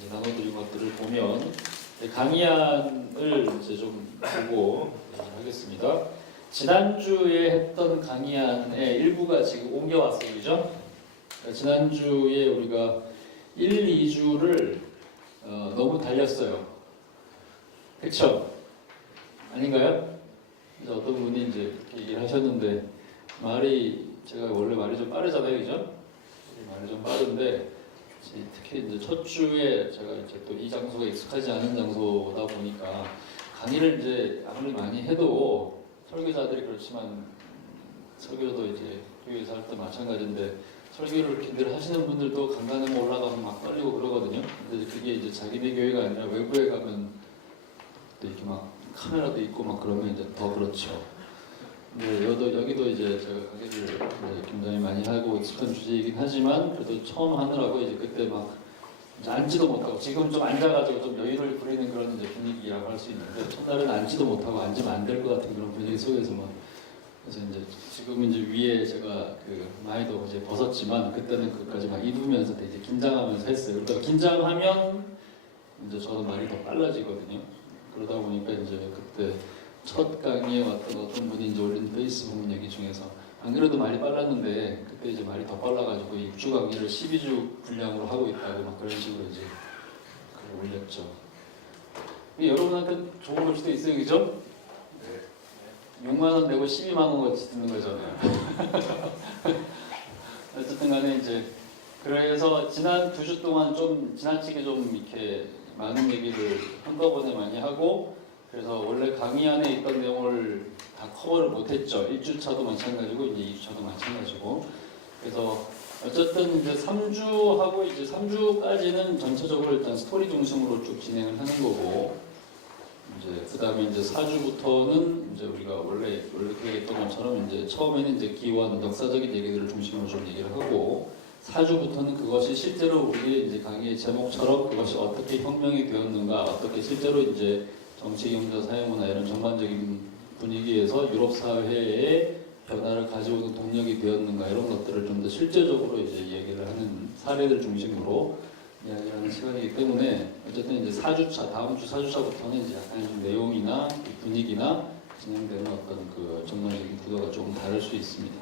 이제 나눠드린 것들을 보면 강의안을 이제 좀 보고 하겠습니다. 지난주에 했던 강의안의 일부가 지금 옮겨왔어요, 그죠? 지난주에 우리가 1, 2주를 너무 달렸어요. 그쵸? 아닌가요? 그래서 어떤 분이 이제 그렇게 얘기를 하셨는데, 제가 원래 말이 좀 빠르잖아요, 그죠? 말이 좀 빠른데, 특히 이제 첫 주에 제가 이제 또 이 장소가 익숙하지 않은 장소다 보니까 강의를 이제 아무리 많이 해도 설교자들이 그렇지만 설교도 이제 교회에서 할 때 마찬가지인데 설교를 이렇게 하시는 분들도 간간히 올라가면 막 떨리고 그러거든요. 근데 그게 이제 자기네 교회가 아니라 외부에 가면 또 이렇게 막 카메라도 있고 막 그러면 이제 더 그렇죠. 네, 여기도 이제 제가 강의를 굉장히 많이 하고 익숙한 주제이긴 하지만 그래도 처음 하느라고 이제 그때 막 이제 앉지도 못하고 지금 좀 앉아가지고 좀 여유를 부리는 그런 이제 분위기라고 할 수 있는데 첫날은 앉지도 못하고 앉으면 안 될 것 같은 그런 분위기 속에서 막 그래서 이제 지금 이제 위에 제가 그 마이도 이제 벗었지만 그때는 그까지 막 입으면서 이제 긴장하면서 했어요. 그러니까 긴장하면 이제 저도 말이 더 빨라지거든요. 그러다 보니까 이제 그때 첫 강의에 왔던 어떤 분이 이제 올린 페이스북 얘기 중에서 안 그래도 말이 빨랐는데 그때 이제 말이 더 빨라가지고 6주 강의를 12주 분량으로 하고 있다고 막 그런 식으로 이제 글을 올렸죠. 여러분한테 좋은 걸 수도 있어요, 그죠? 6만 원 내고 12만 원 같이 듣는 거잖아요. 어쨌든 간에 이제 그래서 지난 2주 동안 좀 지나치게 좀 이렇게 많은 얘기를 한꺼번에 많이 하고 그래서 원래 강의 안에 있던 내용을 다 커버를 못했죠. 1주차도 마찬가지고 이제 2주차도 마찬가지고. 그래서 어쨌든 이제 3주하고 이제 3주까지는 전체적으로 일단 스토리 중심으로 쭉 진행을 하는 거고 이제 그다음에 이제 4주부터는 이제 우리가 원래 계획했던 것처럼 이제 처음에는 이제 기원 역사적인 얘기들을 중심으로 좀 얘기를 하고 4주부터는 그것이 실제로 우리의 이제 강의의 제목처럼 그것이 어떻게 혁명이 되었는가 어떻게 실제로 이제 정치, 경제, 사회문화 이런 전반적인 분위기에서 유럽 사회의 변화를 가져오는 동력이 되었는가 이런 것들을 좀 더 실제적으로 이제 얘기를 하는 사례들 중심으로 이야기하는 시간이기 때문에 어쨌든 이제 4주차 다음 주 4주차부터는 이제 약간 좀 내용이나 분위기나 진행되는 어떤 그 전반적인 구도가 조금 다를 수 있습니다.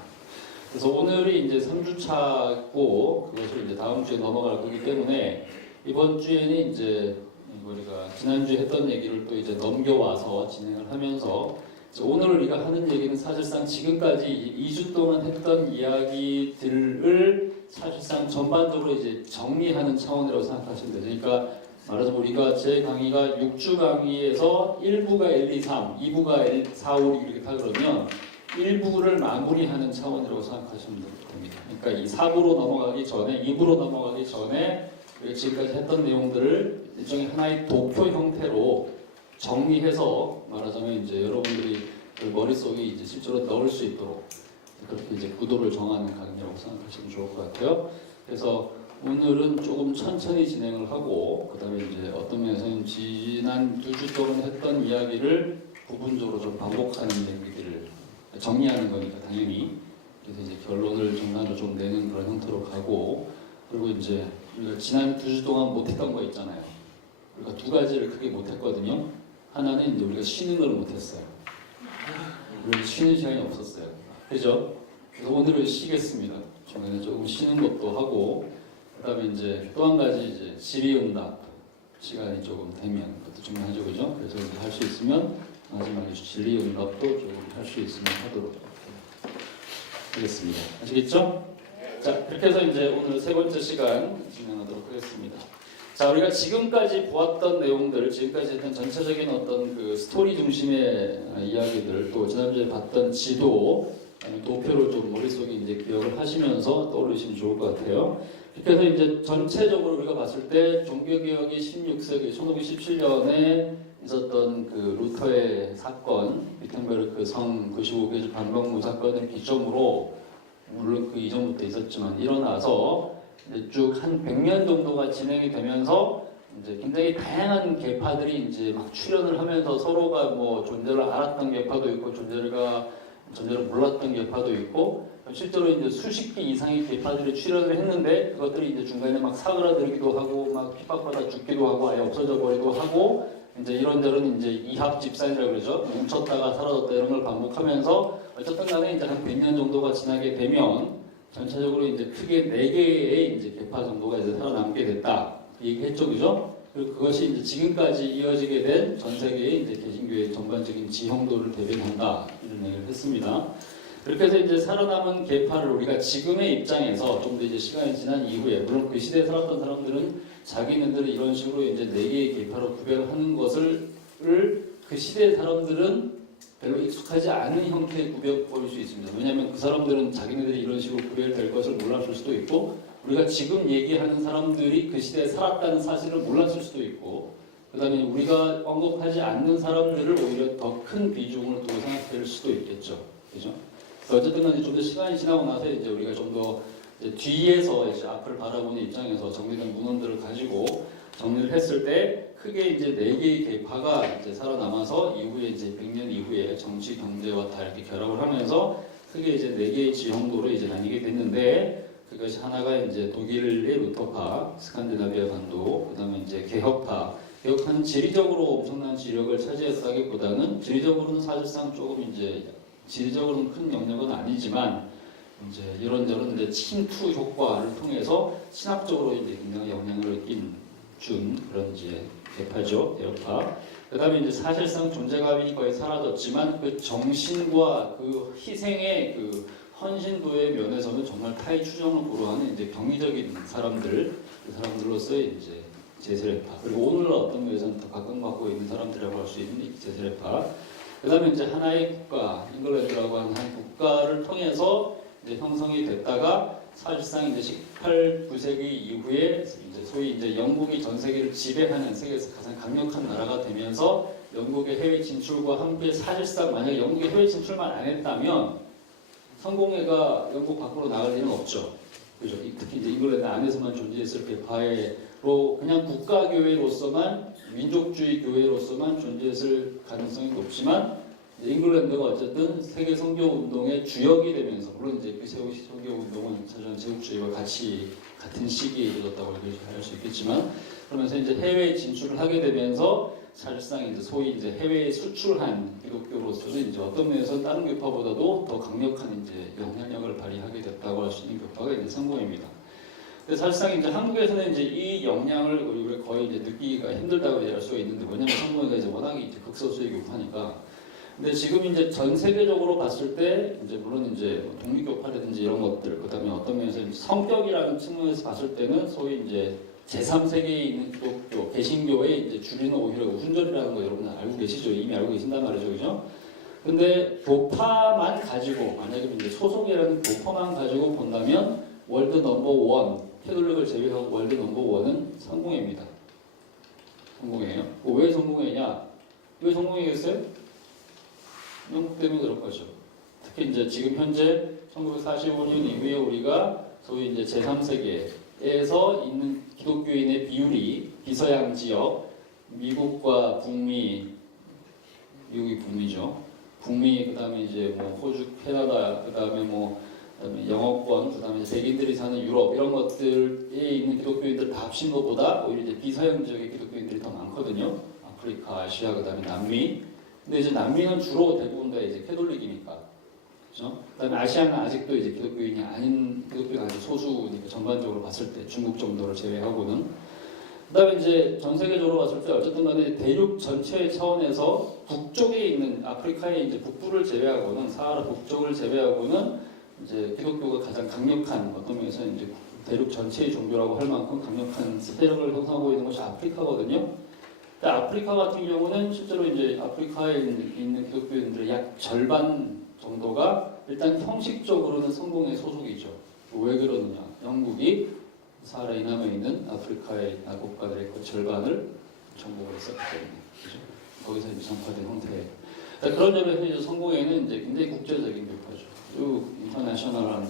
그래서 오늘이 이제 3주차고 그것을 이제 다음 주에 넘어갈 거기 때문에 이번 주에는 이제 우리가 지난주에 했던 얘기를 또 이제 넘겨와서 진행을 하면서 오늘 우리가 하는 얘기는 사실상 지금까지 2주 동안 했던 이야기들을 사실상 전반적으로 이제 정리하는 차원이라고 생각하시면 돼요. 그러니까 말하자면 우리가 제 강의가 6주 강의에서 1부가 1, 2, 3, 2부가 1, 4, 5 이렇게 다 그러면 1부를 마무리하는 차원이라고 생각하시면 됩니다. 그러니까 이 4부로 넘어가기 전에 2부로 넘어가기 전에 지금까지 했던 내용들을 일종의 하나의 도표 형태로 정리해서 말하자면 이제 여러분들이 머릿속에 이제 실제로 넣을 수 있도록 그렇게 이제 구도를 정하는 강의라고 생각하시면 좋을 것 같아요. 그래서 오늘은 조금 천천히 진행을 하고 그 다음에 이제 어떤 면에서는 지난 2주 동안 했던 이야기를 부분적으로 좀 반복하는 얘기들을 정리하는 거니까 당연히 그래서 이제 결론을 정단을 좀 내는 그런 형태로 가고 그리고 이제 우리가 지난 2주 동안 못했던 거 있잖아요. 우리가 두 가지를 크게 못했거든요. 하나는 이제 우리가 쉬는 걸 못했어요. 우리 쉬는 시간이 없었어요. 그죠? 그래서 오늘은 쉬겠습니다. 중간에 조금 쉬는 것도 하고 그다음에 이제 또 한 가지 이제 질의응답 시간이 조금 되면 그것도 중요하죠, 그죠? 그래서 이제 할 수 있으면 마지막에 질의응답도 조금 할 수 있으면 하도록 하겠습니다. 아시겠죠? 자, 그렇게 해서 이제 오늘 세 번째 시간 진행하도록 하겠습니다. 자, 우리가 지금까지 보았던 내용들, 지금까지 했던 전체적인 어떤 그 스토리 중심의 이야기들, 또 지난주에 봤던 지도, 도표를 좀 머릿속에 이제 기억을 하시면서 떠올리시면 좋을 것 같아요. 그래서 이제 전체적으로 우리가 봤을 때 종교개혁이 16세기, 1517년에 있었던 그 루터의 사건, 비텐베르크 성 95개조 반박문 사건을 기점으로 물론 그 이전부터 있었지만 일어나서 쭉 한 100년 정도가 진행이 되면서 이제 굉장히 다양한 계파들이 이제 막 출현을 하면서 서로가 뭐 존재를 알았던 계파도 있고 존재를 몰랐던 계파도 있고 실제로 이제 수십 개 이상의 계파들이 출연을 했는데 그것들이 이제 중간에 막 사그라들기도 하고 막 핍박받아 죽기도 하고 아예 없어져 버리기도 하고 이제 이런저런 이제 이합 집산이라고 그러죠. 뭉쳤다가 사라졌다 이런 걸 반복하면서 어쨌든 간에 이제 한 100년 정도가 지나게 되면 전체적으로 이제 크게 4개의 이제 계파 정도가 이제 살아남게 됐다. 얘기했죠, 그죠? 그리고 그것이 이제 지금까지 이어지게 된 전 세계의 이제 개신교의 전반적인 지형도를 대변한다 이런 얘기를 했습니다. 그렇게 해서 이제 살아남은 계파를 우리가 지금의 입장에서 좀 더 이제 시간이 지난 이후에 물론 그 시대에 살았던 사람들은 자기네들은 이런 식으로 이제 4개의 계파로 구별하는 것을 그 시대 사람들은 별로 익숙하지 않은 형태의 구별 보일 수 있습니다. 왜냐하면 그 사람들은 자기네들이 이런 식으로 구별될 것을 몰랐을 수도 있고 우리가 지금 얘기하는 사람들이 그 시대에 살았다는 사실을 몰랐을 수도 있고 그 다음에 우리가 언급하지 않는 사람들을 오히려 더 큰 비중을 두고 생각할 수도 있겠죠. 그죠? 어쨌든 간에 좀 더 시간이 지나고 나서 이제 우리가 좀 더 뒤에서 이제 앞을 바라보는 입장에서 정리된 문헌들을 가지고 정리를 했을 때 크게 이제 4개의 계파가 이제 살아남아서 이후에 이제 100년 이후에 정치 경제와 다 이렇게 결합을 하면서 크게 이제 4개의 지형도로 이제 나뉘게 됐는데 그것이 하나가 이제 독일의 루터파, 스칸디나비아 반도, 그다음에 이제 개혁파. 개혁파는 지리적으로 엄청난 지력을 차지했다기보다는 지리적으로는 사실상 조금 이제 지리적으로는 큰 영역은 아니지만 이제 이런저런 이제 침투 효과를 통해서 신학적으로 이제 굉장히 영향을 준 그런 이제 계파죠, 개혁파. 그다음에 이제 사실상 존재감이 거의 사라졌지만 그 정신과 그 희생의 그 헌신도의 면에서는 정말 타의 추정을 불허하는 이제 병의적인 사람들, 그 사람들로서의 이제 제세례파. 그리고 오늘 어떤 면에서는 더 각광받고 있는 사람들이라고 할 수 있는 제세례파. 그다음에 이제 하나의 국가, 잉글랜드라고 하는 한 국가를 통해서 이제 형성이 됐다가 사실상 이제 18, 9세기 이후에 이제 소위 이제 영국이 전 세계를 지배하는 세계에서 가장 강력한 나라가 되면서 영국의 해외 진출과 함께 사실상 만약에 영국이 해외 진출만 안 했다면 성공회가 영국 밖으로 나갈 일은 없죠. 그죠? 특히 이제 잉글랜드 안에서만 존재했을 계파로 그냥 국가교회로서만 민족주의 교회로서만 존재했을 가능성이 높지만 잉글랜드가 어쨌든 세계 선교 운동의 주역이 되면서 물론 이제 그 세계 선교 운동은 사실은 제국주의와 같은 시기에 이루어졌다고 할 수 있겠지만 그러면서 이제 해외 진출을 하게 되면서 사실상 이제 소위 이제 해외에 수출한 기독교로서는 이제 어떤 면에서 다른 교파보다도 더 강력한 이제 영향력을 발휘하게 됐다고 할 수 있는 교파가 이제 성공회입니다. 근데 사실상 이제 한국에서는 이제 이 영향을 우리가 거의 이제 느끼기가 힘들다고 할 수가 있는데 왜냐면 성공회가 이제 워낙에 이제 극소수의 교파니까. 근데 지금 이제 전 세계적으로 봤을 때 이제 물론 이제 독립교파라든지 이런 것들 그다음에 어떤 면에서 성격이라는 측면에서 봤을 때는 소위 이제 제3세계에 있는 기독교, 개신교의 이제 주류는 오히려 우순절이라는 거 여러분 알고 계시죠? 이미 알고 계신단 말이죠, 그죠? 근데 교파만 가지고 만약에 이제 소속이라는 교파만 가지고 본다면 월드 넘버 원, 캐톨릭을 제외하고 월드 넘버 원은 성공회입니다. 성공회예요. 왜 성공회냐? 왜 성공회겠어요? 영국 때문에 그런 거죠. 특히 이제 지금 현재 1945년 이후에 우리가 소위 이제 제3세계에서 있는 기독교인의 비율이 비서양 지역, 미국과 북미, 미국이 북미죠. 북미 그다음에 이제 뭐 호주, 캐나다, 그다음에 그다음에 영어권, 그다음에 백인들이 사는 유럽 이런 것들에 있는 기독교인들 다 합친 것보다 오히려 이제 비서양 지역의 기독교인들이 더 많거든요. 아프리카, 아시아, 그다음에 남미. 근데 이제 남미는 주로 대부분 다 이제 캐톨릭이니까, 그렇죠? 그다음에 아시아는 아직도 이제 기독교인이 아닌 기독교가 아주 소수니까 전반적으로 봤을 때 중국 정도를 제외하고는. 그다음에 이제 전 세계적으로 봤을 때 어쨌든 간에 대륙 전체의 차원에서 북쪽에 있는 아프리카의 이제 북부를 제외하고는 사하라 북쪽을 제외하고는 이제 기독교가 가장 강력한 어떤 면에서 이제 대륙 전체의 종교라고 할 만큼 강력한 세력을 형성하고 있는 것이 아프리카거든요. 아프리카 같은 경우는 실제로 이제 아프리카에 있는 기독교인들의 약 절반 정도가 일단 형식적으로는 성공의 소속이죠. 왜 그러느냐? 영국이 사하라 이남에 있는 아프리카의 국가들의 그 절반을 정복을 했었기 때문에, 그죠? 거기서 이제 전파된 형태예요. 그런 점에서 이제 성공회는 이제 굉장히 국제적인 교파죠. 쭉 인터내셔널한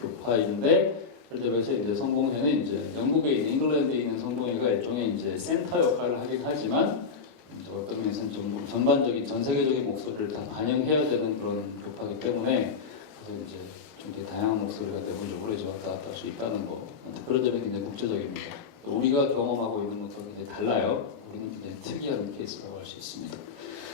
교파인데. 그래서 이제 성공회는 이제 영국에 있는 잉글랜드에 있는 성공회가 일종의 이제 센터 역할을 하긴 하지만 이제 어떤 면에서는 좀 전반적인 전 세계적인 목소리를 다 반영해야 되는 그런 교파이기 때문에 그래서 이제 좀 되게 다양한 목소리가 내부적으로 이제 왔다 갔다 할 수 있다는 거. 그런 점이 굉장히 국제적입니다. 우리가 경험하고 있는 것과 굉장히 달라요. 우리는 굉장히 특이한 케이스라고 할 수 있습니다.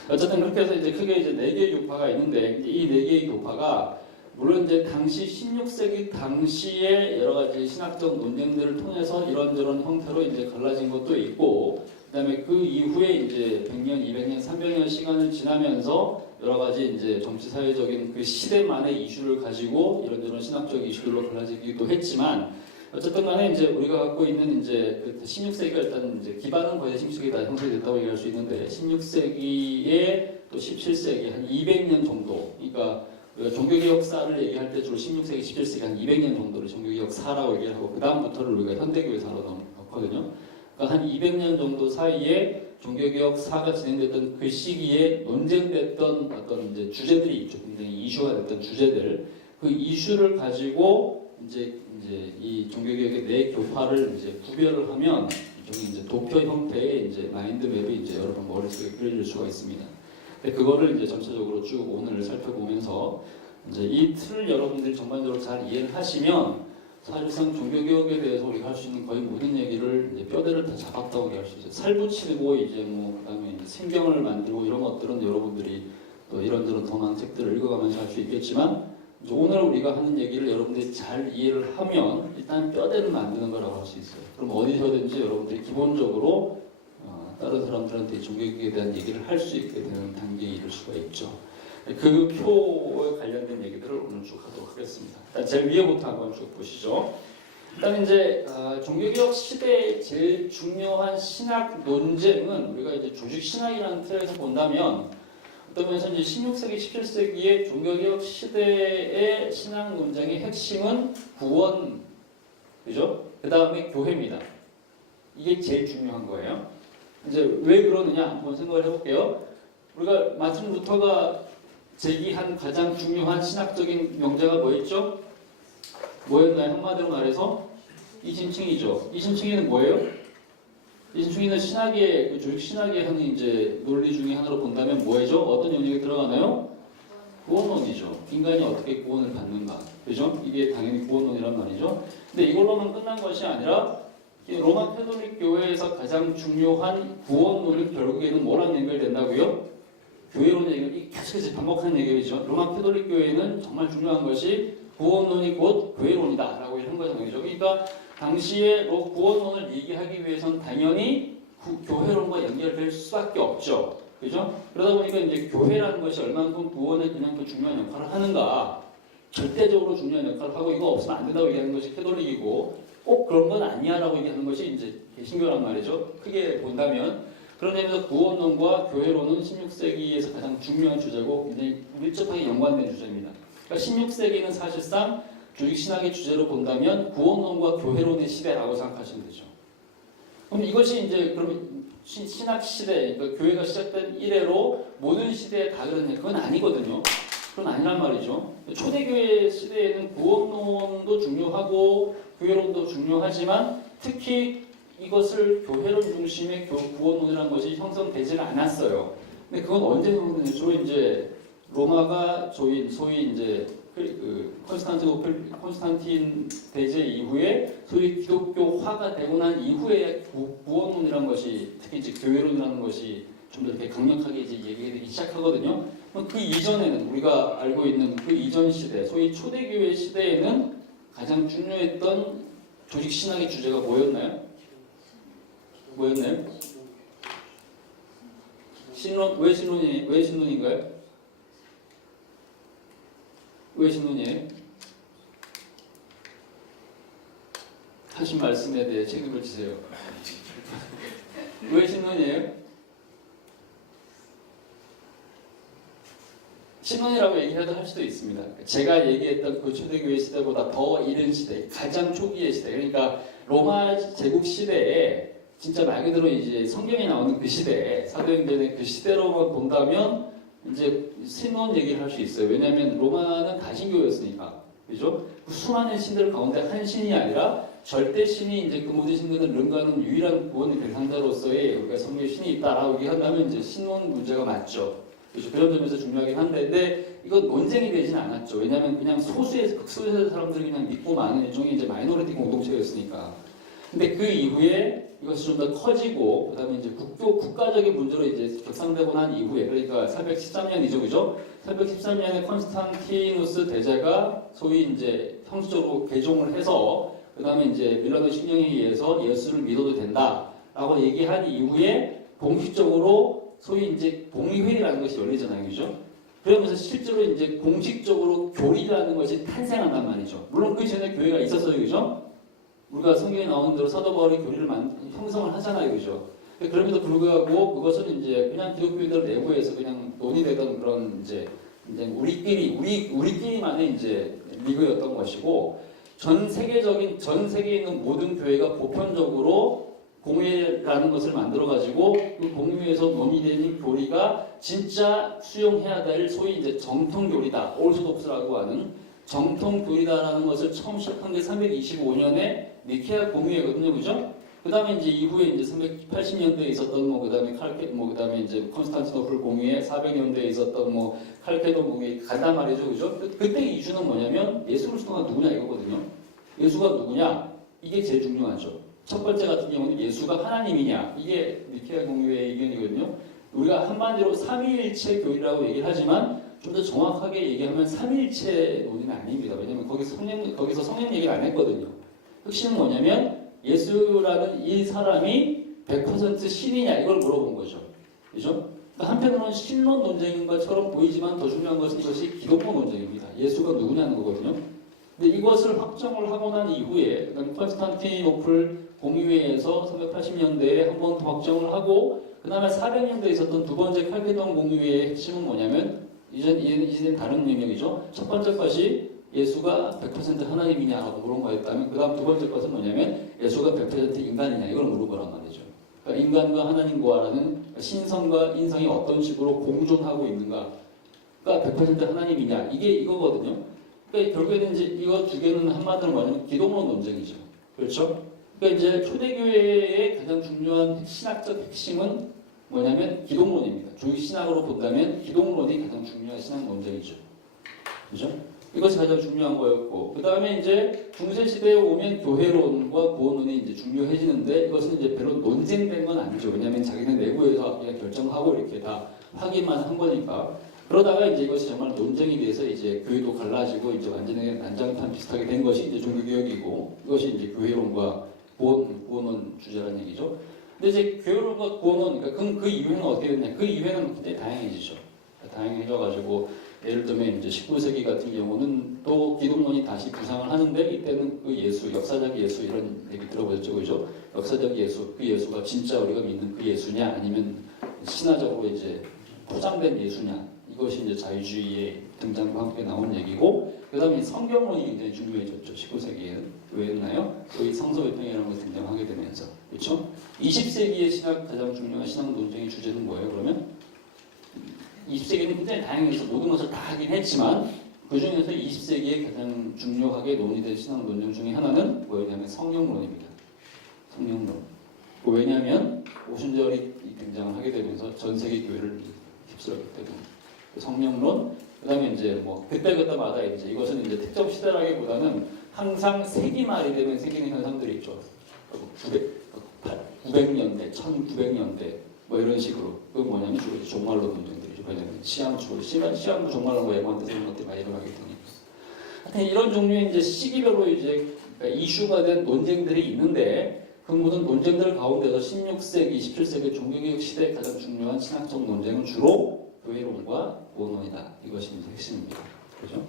어쨌든 그렇게 해서 이제 크게 이제 4개의 교파가 있는데 이 4개의 교파가 물론 이제 당시 16세기 당시에 여러 가지 신학적 논쟁들을 통해서 이런저런 형태로 이제 갈라진 것도 있고, 그다음에 그 이후에 이제 100년, 200년, 300년 시간을 지나면서 여러 가지 이제 정치 사회적인 그 시대만의 이슈를 가지고 이런저런 신학적 이슈들로 갈라지기도 했지만, 어쨌든 간에 이제 우리가 갖고 있는 이제 그 16세기가 일단 이제 기반은 거의 16세기에 다 형성됐다고 얘기할 수 있는데 16세기에 또 17세기 한 200년 정도, 그러니까 우리가 종교개혁사를 얘기할 때 주로 16세기, 17세기 한 200년 정도를 종교개혁사라고 얘기를 하고 그 다음부터를 우리가 현대교회사로 넣거든요. 그러니까 한 200년 정도 사이에 종교개혁사가 진행됐던 그 시기에 논쟁됐던 어떤 이제 주제들이 있죠. 굉장히 이슈가 됐던 주제들, 그 이슈를 가지고 이제 이 종교개혁의 4교파를 이제 구별을 하면 저기 이제 도표 형태의 이제 마인드맵이 이제 여러분 머릿속에 그려질 수가 있습니다. 근데 그거를 이제 전체적으로 쭉 오늘 살펴보면서 이제 이 틀을 여러분들이 전반적으로 잘 이해를 하시면 사실상 종교개혁에 대해서 우리가 할 수 있는 거의 모든 얘기를 이제 뼈대를 다 잡았다고 얘기할 수 있어요. 살붙이고 이제 뭐 그다음에 이제 생경을 만들고 이런 것들은 여러분들이 또 이런저런 더 많은 책들을 읽어가면서 할 수 있겠지만 오늘 우리가 하는 얘기를 여러분들이 잘 이해를 하면 일단 뼈대를 만드는 거라고 할 수 있어요. 그럼 어디서든지 여러분들이 기본적으로 다른 사람들한테 종교개혁에 대한 얘기를 할 수 있게 되는 단계에 이를 수가 있죠. 그 표에 관련된 얘기들을 오늘 쭉 하도록 하겠습니다. 일단 제일 위에부터 한번 쭉 보시죠. 일단 이제 종교개혁 시대의 제일 중요한 신학 논쟁은 우리가 이제 조직 신학이라는 틀에서 본다면 어떤 면에서 이제 16세기, 17세기의 종교개혁 시대의 신학 논쟁의 핵심은 구원, 그죠? 그 다음에 교회입니다. 이게 제일 중요한 거예요. 이제 왜 그러느냐 한번 생각을 해볼게요. 우리가 마틴 루터가 제기한 가장 중요한 신학적인 명제가 뭐였죠? 뭐였나요? 한마디로 말해서 이신칭이죠. 이신칭이는 뭐예요? 이신칭이는 신학의 그 조직 신학의 한 이제 논리 중에 하나로 본다면 뭐죠? 어떤 영역에 들어가나요? 구원론이죠. 인간이 어떻게 구원을 받는가, 그죠? 이게 당연히 구원론이란 말이죠. 근데 이걸로만 끝난 것이 아니라 로마 캐톨릭 교회에서 가장 중요한 구원론이 결국에는 뭐랑 연결된다고요? 교회론 얘기, 계속해서 반복하는 얘기죠. 로마 캐톨릭 교회는 정말 중요한 것이 구원론이 곧 교회론이다라고 이런 거잖아요. 그러니까 당시에 구원론을 얘기하기 위해서는 당연히 교회론과 연결될 수밖에 없죠. 그죠? 그러다 보니까 이제 교회라는 것이 얼만큼 구원에 그냥 더 중요한 역할을 하는가, 절대적으로 중요한 역할을 하고 이거 없으면 안 된다고 얘기하는 것이 캐톨릭이고 꼭 그런 건 아니야라고 얘기하는 것이 이제 개신교란 말이죠. 크게 본다면. 그런 의미에서 구원론과 교회론은 16세기에서 가장 중요한 주제고 굉장히 밀접하게 연관된 주제입니다. 그러니까 16세기는 사실상 조직신학의 주제로 본다면 구원론과 교회론의 시대라고 생각하시면 되죠. 그럼 이것이 이제 그러면 신학 시대, 그러니까 교회가 시작된 이래로 모든 시대에 다 그러냐? 그건 아니거든요. 그건 아니란 말이죠. 초대교회 시대에는 구원론도 중요하고 교회론도 중요하지만 특히 이것을 교회론 중심의 구원론이라는 것이 형성되지는 않았어요. 근데 그건 언제 형성됐냐면 주로 이제 로마가 소위 이제 콘스탄틴 대제 이후에 소위 기독교화가 되고 난 이후에 구원론이라는 것이 특히 이제 교회론이라는 것이 좀 더 이렇게 강력하게 이제 얘기되기 시작하거든요. 그 이전에는 우리가 알고 있는 그 이전 시대, 소위 초대교회 시대에는 가장 중요했던 조직 신학의 주제가 뭐였나요? 신론, 왜 신론인가요? 왜 신론이에요? 하신 말씀에 대해 책임을 지세요. 왜 신론이에요? 신론이라고 얘기해도 할 수도 있습니다. 제가 얘기했던 그 초대교회 시대보다 더 이른 시대, 가장 초기의 시대, 그러니까 로마 제국 시대에 진짜 말 그대로 이제 성경에 나오는 그 시대, 사도행전의 그 시대로만 본다면 이제 신론 얘기를 할 수 있어요. 왜냐하면 로마는 다신교였으니까, 그죠? 그 수많은 신들 가운데 한 신이 아니라 절대 신이 이제 그 모든 신들을 능가하는 유일한 구원의 대상자로서의 우리가 성경에 신이 있다라고 얘기한다면 이제 신론 문제가 맞죠. 그래서 그런 점에서 중요하긴 한데, 근데 이건 논쟁이 되지는 않았죠. 왜냐하면 그냥 소수의 극소수의 사람들이 그냥 믿고 마는 일종의 이제 마이너리티 공동체였으니까. 근데 그 이후에 이것이 좀 더 커지고, 그다음에 이제 국가적인 문제로 이제 격상되고 난 이후에, 그러니까 413년이죠, 그죠? 413년에 콘스탄티누스 대제가 소위 이제 형식적으로 개종을 해서, 그다음에 이제 밀라노 신령에 의해서 예수를 믿어도 된다라고 얘기한 이후에 공식적으로 소위 이제 공의회의라는 것이 열리잖아요, 그죠? 그러면서 실제로 이제 공식적으로 교리라는 것이 탄생한단 말이죠. 물론 그 전에 교회가 있었어요, 그죠? 우리가 성경에 나오는 대로 사도 바울이 교리를 형성을 하잖아요, 그죠? 그럼에도 불구하고 그것은 이제 그냥 기독교인들 내부에서 그냥 논의되던 그런 이제 우리끼리만의 이제 리그였던 것이고, 전 세계에 있는 모든 교회가 보편적으로 공회라는 것을 만들어 가지고 그 공회에서 논의되는 교리가 진짜 수용해야 될 소위 이제 정통 교리다, 오르소독스라고 하는 정통 교리다라는 것을 처음 시작한 게 325년에 니케아 공의회거든요, 그죠? 그 다음에 이제 이후에 이제 380년대에 있었던 그다음에 이제 콘스탄티노플 공의회, 400년대에 있었던 칼케돈 공의회 간단 말이죠, 그죠? 그때 이슈는 뭐냐면 예수 그리스도가 누구냐 이거거든요. 예수가 누구냐, 이게 제일 중요하죠. 첫 번째 같은 경우는 예수가 하나님이냐, 이게 니케아 공의회의 의견이거든요. 우리가 한마디로 삼위일체 교리라고 얘기를 하지만 좀 더 정확하게 얘기하면 삼위일체 논의는 아닙니다. 왜냐하면 거기서 성령 얘기를 안 했거든요. 핵심은 뭐냐면 예수라는 이 사람이 100% 신이냐 이걸 물어본 거죠. 그죠? 그러니까 한편으로는 신론 논쟁인 것처럼 보이지만 더 중요한 것은 이것이 기독론 논쟁입니다. 예수가 누구냐는 거거든요. 근데 이것을 확정을 하고 난 이후에 콘스탄티노플 공의회에서 380년대에 한 번 더 확정을 하고, 그 다음에 400년대에 있었던 두 번째 칼케돈 공의회의 핵심은 뭐냐면 이제는 다른 영역이죠. 첫 번째 것이 예수가 100% 하나님이냐라고 물은 거였다면, 그 다음 두 번째 것은 뭐냐면 예수가 100% 인간이냐 이걸 물은 거란 말이죠. 그러니까 인간과 하나님과라는 신성과 인성이 어떤 식으로 공존하고 있는가가 100% 하나님이냐, 이게 이거거든요. 그러니까 결국에는 이제 이거 두 개는 한마디로 뭐냐면 기독론 논쟁이죠. 그렇죠? 그러니까 이제 초대교회의 가장 중요한 신학적 핵심은 뭐냐면 기독론입니다. 주의 신학으로 본다면 기독론이 가장 중요한 신학 논쟁이죠. 그죠? 이것이 가장 중요한 거였고, 그 다음에 이제 중세 시대에 오면 교회론과 구원론이 이제 중요해지는데, 이것은 이제 별로 논쟁된 건 아니죠. 왜냐하면 자기네 내부에서 그냥 결정하고 이렇게 다 확인만 한 거니까. 그러다가 이제 이것이 정말 논쟁이 돼서 이제 교회도 갈라지고 이제 완전히 난장판 비슷하게 된 것이 이제 종교개혁이고, 이것이 이제 교회론과 구원론 주제라는 얘기죠. 근데 이제 교회론과 구원론, 그러니까 그 이후에는 어떻게 됐냐? 그 이후에는 굉장히 다양해지죠. 다양해져가지고 예를 들면 이제 19세기 같은 경우는 또 기독론이 다시 부상을 하는데, 이때는 그 예수, 역사적 예수 이런 얘기 들어보셨죠, 그죠? 역사적 예수, 그 예수가 진짜 우리가 믿는 그 예수냐, 아니면 신화적으로 이제 포장된 예수냐, 이것이 이제 자유주의의 등장과 함께 나온 얘기고, 그다음에 성경론이 굉장히 중요해졌죠. 19세기에는 왜였나요? 거의 성서교통이라는 것이 등장하게 되면서, 그렇죠? 20세기의 신학 가장 중요한 신학 논쟁의 주제는 뭐예요? 그러면 20세기는 굉장히 다양해서 모든 것을 다 하긴 했지만, 그 중에서 20세기에 가장 중요하게 논의된 신학 논쟁 중에 하나는 뭐였냐면 성령론입니다. 성령론. 왜냐하면 오순절이 등장을 하게 되면서 전 세계 교회를 휩쓸었기 때문에. 성령론, 그 다음에 이제 그때마다 이제 이것은 이제 특정 시대라기보다는 항상 세기 말이 되면 생기는 현상들이 있죠. 900년대, 1900년대, 이런 식으로. 그건 뭐냐면 주로 종말론 논쟁들이죠. 왜냐면 시한부 종말론 예고한테 이런 것들이 많이 일어나기 때문에. 하여튼 이런 종류의 이제 시기별로 이제 이슈가 된 논쟁들이 있는데, 그 모든 논쟁들 가운데서 16세기, 17세기 종교개혁 시대의 가장 중요한 신학적 논쟁은 주로 교회론과 구원론이다. 이것이 이제 핵심입니다. 그죠?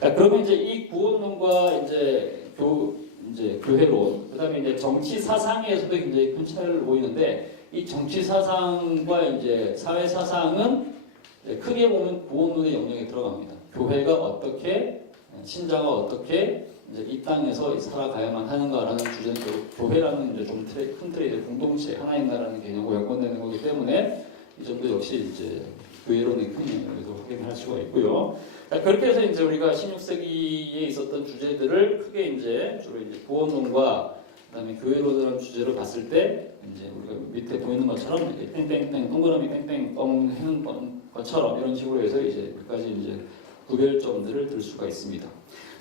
그러면 이제 이 구원론과 이제 교회론, 그다음에 이제 정치 사상에서도 굉장히 큰 차이를 보이는데, 이 정치 사상과 이제 사회 사상은 크게 보면 구원론의 영역에 들어갑니다. 교회가 어떻게, 신자가 어떻게 이제 이 땅에서 살아가야만 하는가라는 주제는 교회라는 이제 좀 큰 틀의 공동체, 하나의 나라는 개념으로 연관되는 거기 때문에 이 점도 역시 이제 교회론의 큰 영역에서 확인할 수가 있고요. 그렇게 해서 이제 우리가 16세기에 있었던 주제들을 크게 이제 주로 이제 구원론과 그다음에 교회로라는 주제로 봤을 때 이제 우리가 밑에 보이는 것처럼 이렇게 땡땡땡 동그라미 땡땡 뻥 하는 것처럼 이런 식으로 해서 이제 몇 가지 이제 구별점들을 들 수가 있습니다.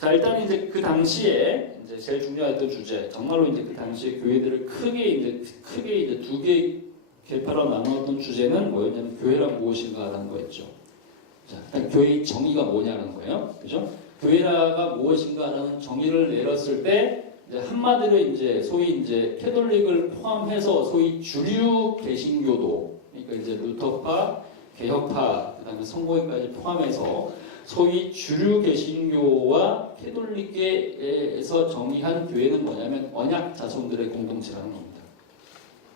자, 일단 이제 그 당시에 이제 제일 중요했던 주제, 정말로 이제 그 당시에 교회들을 크게 이제 두 개 계파로 나누었던 주제는 뭐였냐면 교회란 무엇인가라는 거였죠. 자, 일단 교회의 정의가 뭐냐는 거예요, 그죠? 교회가 무엇인가라는 정의를 내렸을 때 이제 한마디로 이제 소위 이제 캐톨릭을 포함해서 소위 주류 개신교도, 그러니까 이제 루터파, 개혁파, 그다음에 성공회까지 포함해서 소위 주류 개신교와 캐톨릭계에서 정의한 교회는 뭐냐면 언약 자손들의 공동체라는 겁니다.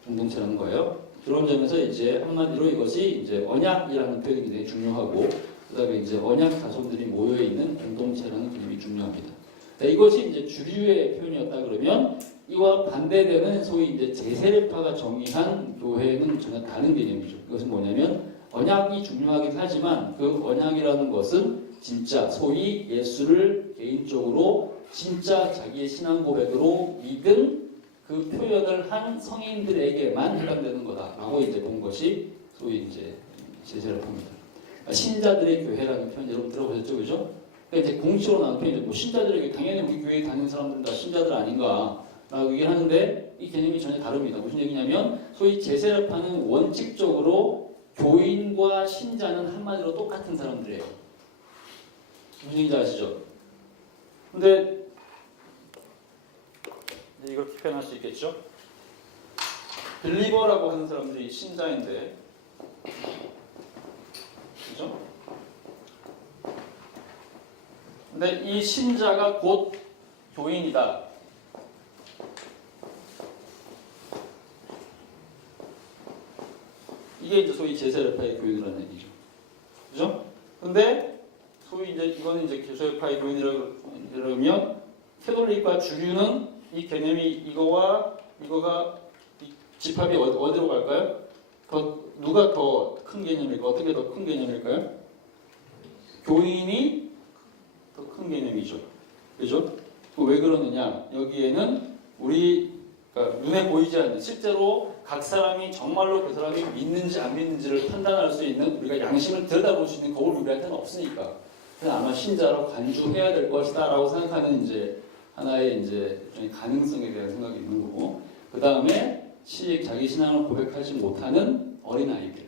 공동체라는 거예요. 그런 점에서 이제 한마디로 이것이 이제 언약이라는 표현이 굉장히 중요하고, 그다음에 이제 언약 자손들이 모여 있는 공동체라는 개념이 중요합니다. 자, 이것이 이제 주류의 표현이었다 그러면 이와 반대되는 소위 이제 제세례파가 정의한 교회는 전혀 다른 개념이죠. 이것은 뭐냐면 언약이 중요하긴 하지만 그 언약이라는 것은 진짜 소위 예수를 개인적으로 진짜 자기의 신앙 고백으로 믿은 그 표현을 한 성인들에게만 해당되는 거다라고 이제 본 것이 소위 이제 제세례파입니다. 신자들의 교회라는 표현 여러분 들어보셨죠, 그죠? 그러니까 이제 공식으로 나온 표현이죠. 뭐 신자들에게 당연히 우리 교회에 다니는 사람들은 다 신자들 아닌가라고 얘기를 하는데 이 개념이 전혀 다릅니다. 무슨 얘기냐면 소위 제세례파는 원칙적으로 교인과 신자는 한마디로 똑같은 사람들이에요. 무슨 얘기인지 아시죠? 근데 이걸 표현할 수 있겠죠? 빌리버라고 하는 사람들이 신자인데, 그죠? 근데 이 신자가 곧 교인이다. 이게 이제 소위 제세례파의 교인이라는 얘기죠. 그죠? 근데 소위 이제 이거는 이제 제세례파의 교인이라면 캐톨릭과 주류는 이 개념이 이거가 집합이 어디로 갈까요? 누가 더 큰 개념일까? 어떻게 더 큰 개념일까요? 교인이 더 큰 개념이죠. 그죠? 왜 그러느냐? 여기에는 그러니까 눈에 보이지 않는 실제로 각 사람이 정말로 그 사람이 믿는지 안 믿는지를 판단할 수 있는 우리가 양심을 들여다볼 수 있는 거울 우리한테는 없으니까. 그래서 아마 신자로 간주해야 될 것이다라고 생각하는 이제 하나의 이제 가능성에 대한 생각이 있는 거고, 그 다음에 자기 신앙을 고백하지 못하는 어린 아이들,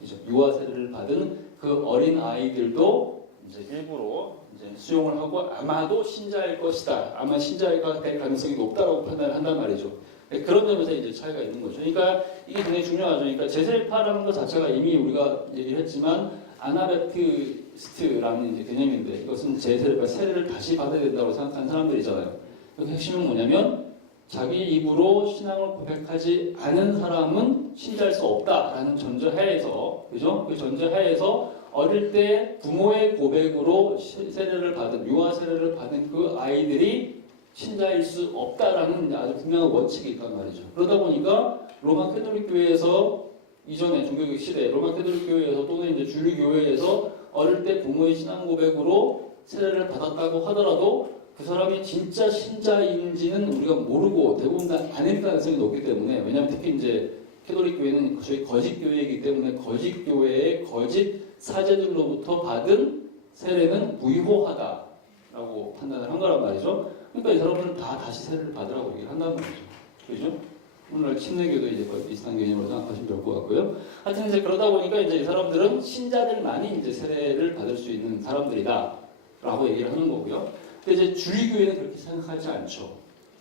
그죠? 유아 세례를 받은 그 어린 아이들도 이제 일부러 이제 수용을 하고 아마도 신자일 것이다, 아마 신자가 될 가능성이 높다라고 판단을 한단 말이죠. 그런 점에서 이제 차이가 있는 거죠. 그러니까 이게 굉장히 중요하죠. 그러니까 제세례파라는 것 자체가 이미 우리가 얘기를 했지만 아나베프티스트라는 이제 개념인데, 이것은 제세례파 세례를 다시 받아야 된다고 생각하는 사람들이잖아요. 그 핵심은 뭐냐면 자기 입으로 신앙을 고백하지 않은 사람은 신자일 수 없다라는 전제하에서, 그죠? 그 전제하에서 어릴 때 부모의 고백으로 세례를 받은, 유아 세례를 받은 그 아이들이 신자일 수 없다라는 아주 분명한 원칙이 있단 말이죠. 그러다 보니까 로마 캐톨릭 교회에서 이전에 종교개혁 시대 로마 캐톨릭 교회에서 또는 이제 주류 교회에서 어릴 때 부모의 신앙 고백으로 세례를 받았다고 하더라도 그 사람이 진짜 신자인지는 우리가 모르고 대부분 다 아닐 가능성이 높기 때문에, 왜냐하면 특히 이제 캐톨릭 교회는 저희 거짓 교회이기 때문에 거짓 교회의 거짓 사제들로부터 받은 세례는 무효하다라고 판단을 한 거란 말이죠. 그러니까 이 사람들은 다 다시 세례를 받으라고 얘기를 한단 말이죠. 그죠? 오늘날 침례교도 이제 거의 비슷한 개념으로 생각하시면 될 것 같고요. 하여튼 이제 그러다 보니까 이제 이 사람들은 신자들만이 이제 세례를 받을 수 있는 사람들이다라고 얘기를 하는 거고요. 근데 이제 주류교회는 그렇게 생각하지 않죠.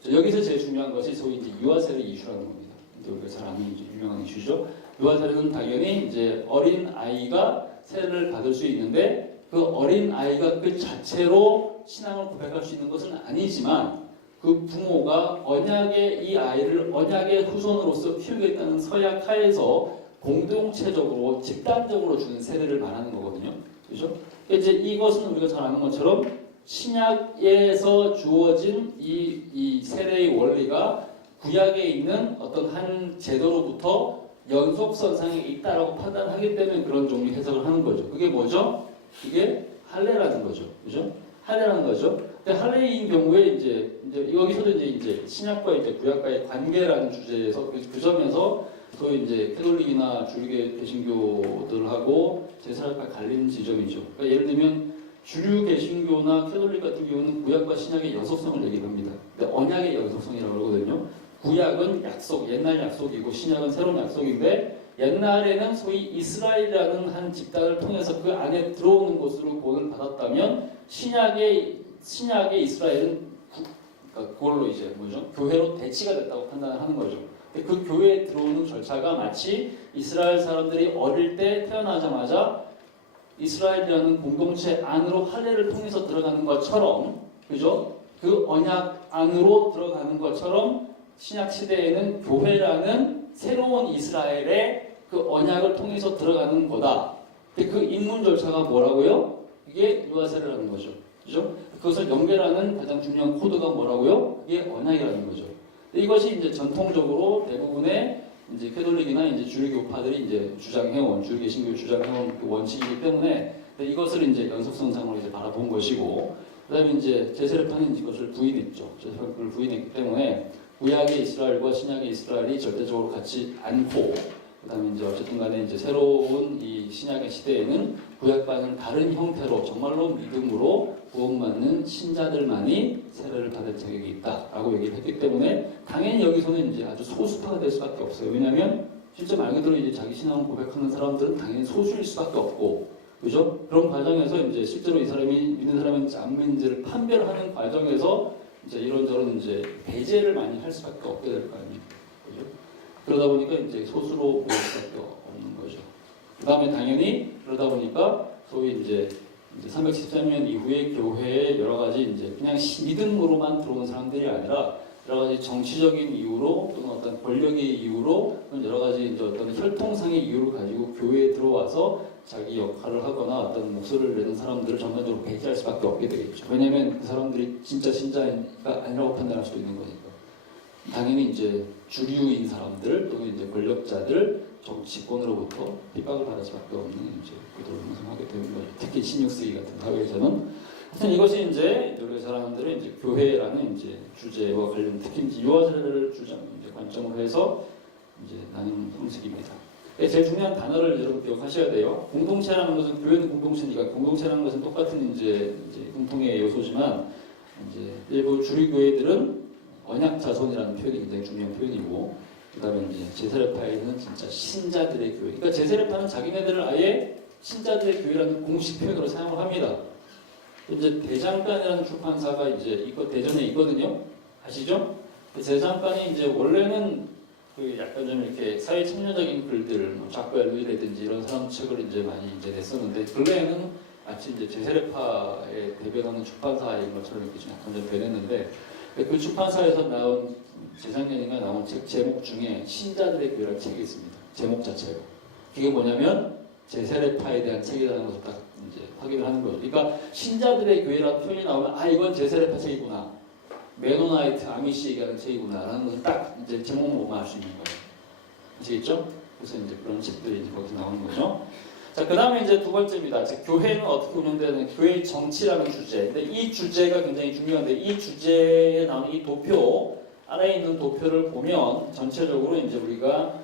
여기서 제일 중요한 것이 소위 이제 유아세례 이슈라는 겁니다. 우리가 잘 아는 유명한 이슈죠. 유아세례는 당연히 이제 어린 아이가 세례를 받을 수 있는데 그 어린 아이가 그 자체로 신앙을 고백할 수 있는 것은 아니지만 그 부모가 언약의 이 아이를 언약의 후손으로서 키우겠다는 서약하에서 공동체적으로 집단적으로 주는 세례를 말하는 거거든요. 그렇죠? 이제 이것은 우리가 잘 아는 것처럼 신약에서 주어진 이 세례의 원리가 구약에 있는 어떤 한 제도로부터 연속선상에 있다라고 판단하기 때문에 그런 종류의 해석을 하는 거죠. 그게 뭐죠? 그게 할례라는 거죠. 그죠? 할례라는 거죠. 근데 할례인 경우에 이제 여기서도 이제 신약과 이제 구약과의 관계라는 주제에서 그 점에서 소위 이제 캐톨릭이나 주류 개신교들하고 제사장과 갈리는 지점이죠. 그러니까 예를 들면 주류 개신교나 캐톨릭 같은 경우는 구약과 신약의 연속성을 얘기합니다. 근데 언약의 연속성이라고 그러거든요. 구약은 약속, 옛날 약속이고 신약은 새로운 약속인데 옛날에는 소위 이스라엘이라는 한 집단을 통해서 그 안에 들어오는 것으로 구원을 받았다면 신약의 이스라엘은 그러니까 그걸로 이제 뭐죠? 교회로 대치가 됐다고 판단을 하는 거죠. 그 교회에 들어오는 절차가 마치 이스라엘 사람들이 어릴 때 태어나자마자 이스라엘이라는 공동체 안으로 할례를 통해서 들어가는 것처럼, 그죠? 그 언약 안으로 들어가는 것처럼 신약 시대에는 교회라는 새로운 이스라엘의 그 언약을 통해서 들어가는 거다. 근데 그 입문 절차가 뭐라고요? 이게 유아세례라는 거죠. 그죠? 그것을 연결하는 가장 중요한 코드가 뭐라고요? 이게 언약이라는 거죠. 이것이 이제 전통적으로 대부분의 이제 캐톨릭이나 이제 주류교파들이 이제 주장해온, 주류개신교 주장해온 그 원칙이기 때문에 이것을 이제 연속선상으로 이제 바라본 것이고, 그다음에 이제 제세례파는 이것을 부인했죠. 제세례파를 부인했기 때문에 구약의 이스라엘과 신약의 이스라엘이 절대적으로 같지 않고, 그다음에 이제 어쨌든 간에 이제 새로운 이 신약의 시대에는 구약과는 다른 형태로 정말로 믿음으로 구원받는 신자들만이 세례를 받을 자격이 있다라고 얘기를 했기 때문에 당연히 여기서는 이제 아주 소수파가 될 수밖에 없어요. 왜냐하면 실제 말 그대로 이제 자기 신앙을 고백하는 사람들은 당연히 소수일 수밖에 없고, 그죠? 그런 과정에서 이제 실제로 이 사람이 믿는 사람인지 안 믿는지를 판별하는 과정에서 이제 이런저런 이제 배제를 많이 할 수밖에 없게 될 거 아닙니까? 그죠? 그러다 보니까 이제 소수로 모일 수밖에 없는 거죠. 그 다음에 당연히 그러다 보니까 소위 이제 313년 이후에 교회에 여러 가지 이제 그냥 믿음으로만 들어온 사람들이 아니라 여러 가지 정치적인 이유로 또는 어떤 권력의 이유로 또는 여러 가지 이제 어떤 혈통상의 이유를 가지고 교회에 들어와서 자기 역할을 하거나 어떤 목소리를 내는 사람들을 전반적으로 배제할 수밖에 없게 되겠죠. 왜냐하면 그 사람들이 진짜 신자가 아니라고 판단할 수도 있는 거니까. 당연히 이제 주류인 사람들 또는 이제 권력자들 정치권으로부터 핍박을 받을 수밖에 없는 이제 구도를 형성하게 되는 거죠. 특히 16세기 같은 사회에서는. 하여튼 이것이 이제 우리 사람들은 이제 교회라는 이제 주제와 관련, 특히 이제 유아세례를 관점으로 해서 이제 나눈 형식입니다. 제일 중요한 단어를 여러분 기억하셔야 돼요. 공동체라는 것은, 교회는 공동체니까 공동체라는 것은 똑같은 이제 공통의 요소지만 이제 일부 주류 교회들은 언약 자손이라는 표현이 굉장히 중요한 표현이고, 그다음에 이제 제세례파에는 진짜 신자들의 교회. 그러니까 제세례파는 자기네들을 아예 신자들의 교회라는 공식 표현으로 사용을 합니다. 이제 대장간이라는 출판사가 이제 이거 대전에 있거든요. 아시죠? 대장간이 이제 원래는 그 약간 좀 이렇게 사회 참여적인 글들, 뭐 작가 엘루이라든지 이런 사람 책을 이제 많이 이제 냈었는데, 근래에는 마치 이제 제세례파에 대변하는 출판사인 것처럼 이렇게 좀 약간 좀 변했는데, 그 출판사에서 나온 재작년인가 나온 책 제목 중에 신자들의 교회라는 책이 있습니다. 제목 자체가. 그게 뭐냐면 제세례파에 대한 책이라는 것을 딱 이제 확인을 하는 거죠. 그러니까 신자들의 교회라는 표현이 나오면 아 이건 제세례파 책이구나, 메노나이트 아미시 얘기하는 책이구나라는 것을 딱 이제 제목만 보면 알 수 있는 거예요. 아시겠죠? 그래서 이제 그런 책들이 이제 거기서 나오는 거죠. 자, 그 다음에 이제 두 번째입니다. 교회는 어떻게 운영되는 교회의 정치라는 주제. 근데 이 주제가 굉장히 중요한데, 이 주제에 나오는 이 도표, 아래에 있는 도표를 보면 전체적으로 이제 우리가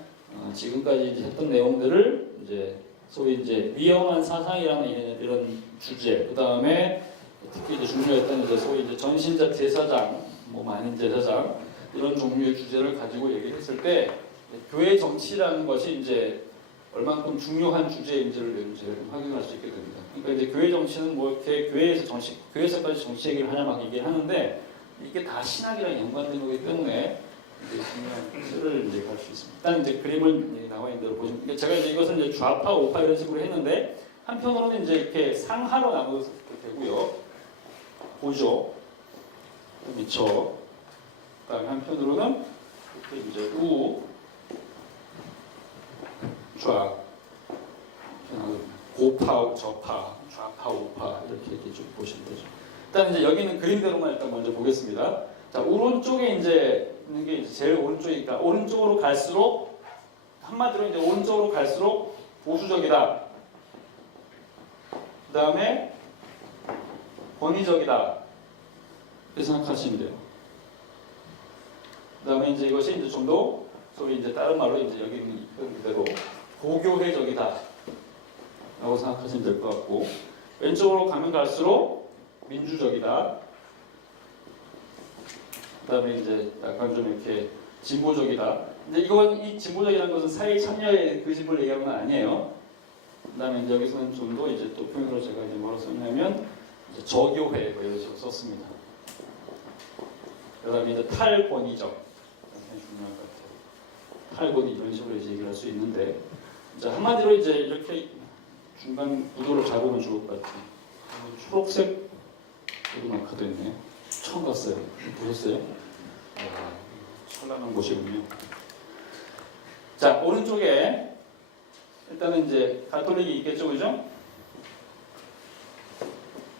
지금까지 이제 했던 내용들을 이제 소위 이제 위험한 사상이라는 이런 주제, 그 다음에 특히 이제 중요했던 이제 소위 이제 전신자 제사장, 뭐 만인 제사장 이런 종류의 주제를 가지고 얘기했을 때 교회 정치라는 것이 이제 얼만큼 중요한 주제인지를 이제 확인할 수 있게 됩니다. 그러니까 이제 교회 정치는 뭐 이렇게 교회에서까지 정치 얘기를 하냐 막 얘기하는데 이게 다 신학이랑 연관된 거기 때문에 이제 중요한 틀을 이제 갈 수 있습니다. 일단 이제 그림을 나와 있는 대로 보시면, 그러니까 제가 이제 이것은 이제 좌파, 우파 이런 식으로 했는데 한편으로는 이제 이렇게 상하로 나눠도 되고요, 보조, 미처, 그다음에 한편으로는 이렇게 이제 우, 좌, 고파, 저파, 좌파, 우파 이렇게 좀 보시면 되죠. 일단 이제 여기는 그림대로만 일단 먼저 보겠습니다. 자, 오른쪽에 이제 있는 게 이제 제일 오른쪽이니까 오른쪽으로 갈수록, 한마디로 이제 오른쪽으로 갈수록 보수적이다. 그 다음에 권위적이다. 이렇게 생각하시면 돼요. 그다음에 이제 이것이 이제 좀 더 소위 이제 다른 말로 이제 여기 있는 그대로 고교회적이다 라고 생각하시면 될 것 같고, 왼쪽으로 가면 갈수록 민주적이다. 그다음에 이제 약간 좀 이렇게 진보적이다. 근데 이건 이 진보적이라는 것은 사회 참여의 그 진보를 얘기하는 건 아니에요. 그다음에 이제 여기서는 좀 더 이제 또 표현으로 제가 이제 뭐라고 썼냐면 이제 저교회 뭐 이런 식으로 썼습니다. 그다음에 이제 탈권위적, 굉장히 중요한 것 같아요. 탈권위 이런 식으로 이제 얘기를 할 수 있는데, 이제 한마디로 이제 이렇게 중간 구도를 잡으면 좋을 것 같아요. 초록색 마크도 있네요. 처음 봤어요. 보셨어요? 찬란한 곳이군요. 자, 오른쪽에 일단은 이제 가톨릭이 있겠죠, 그죠?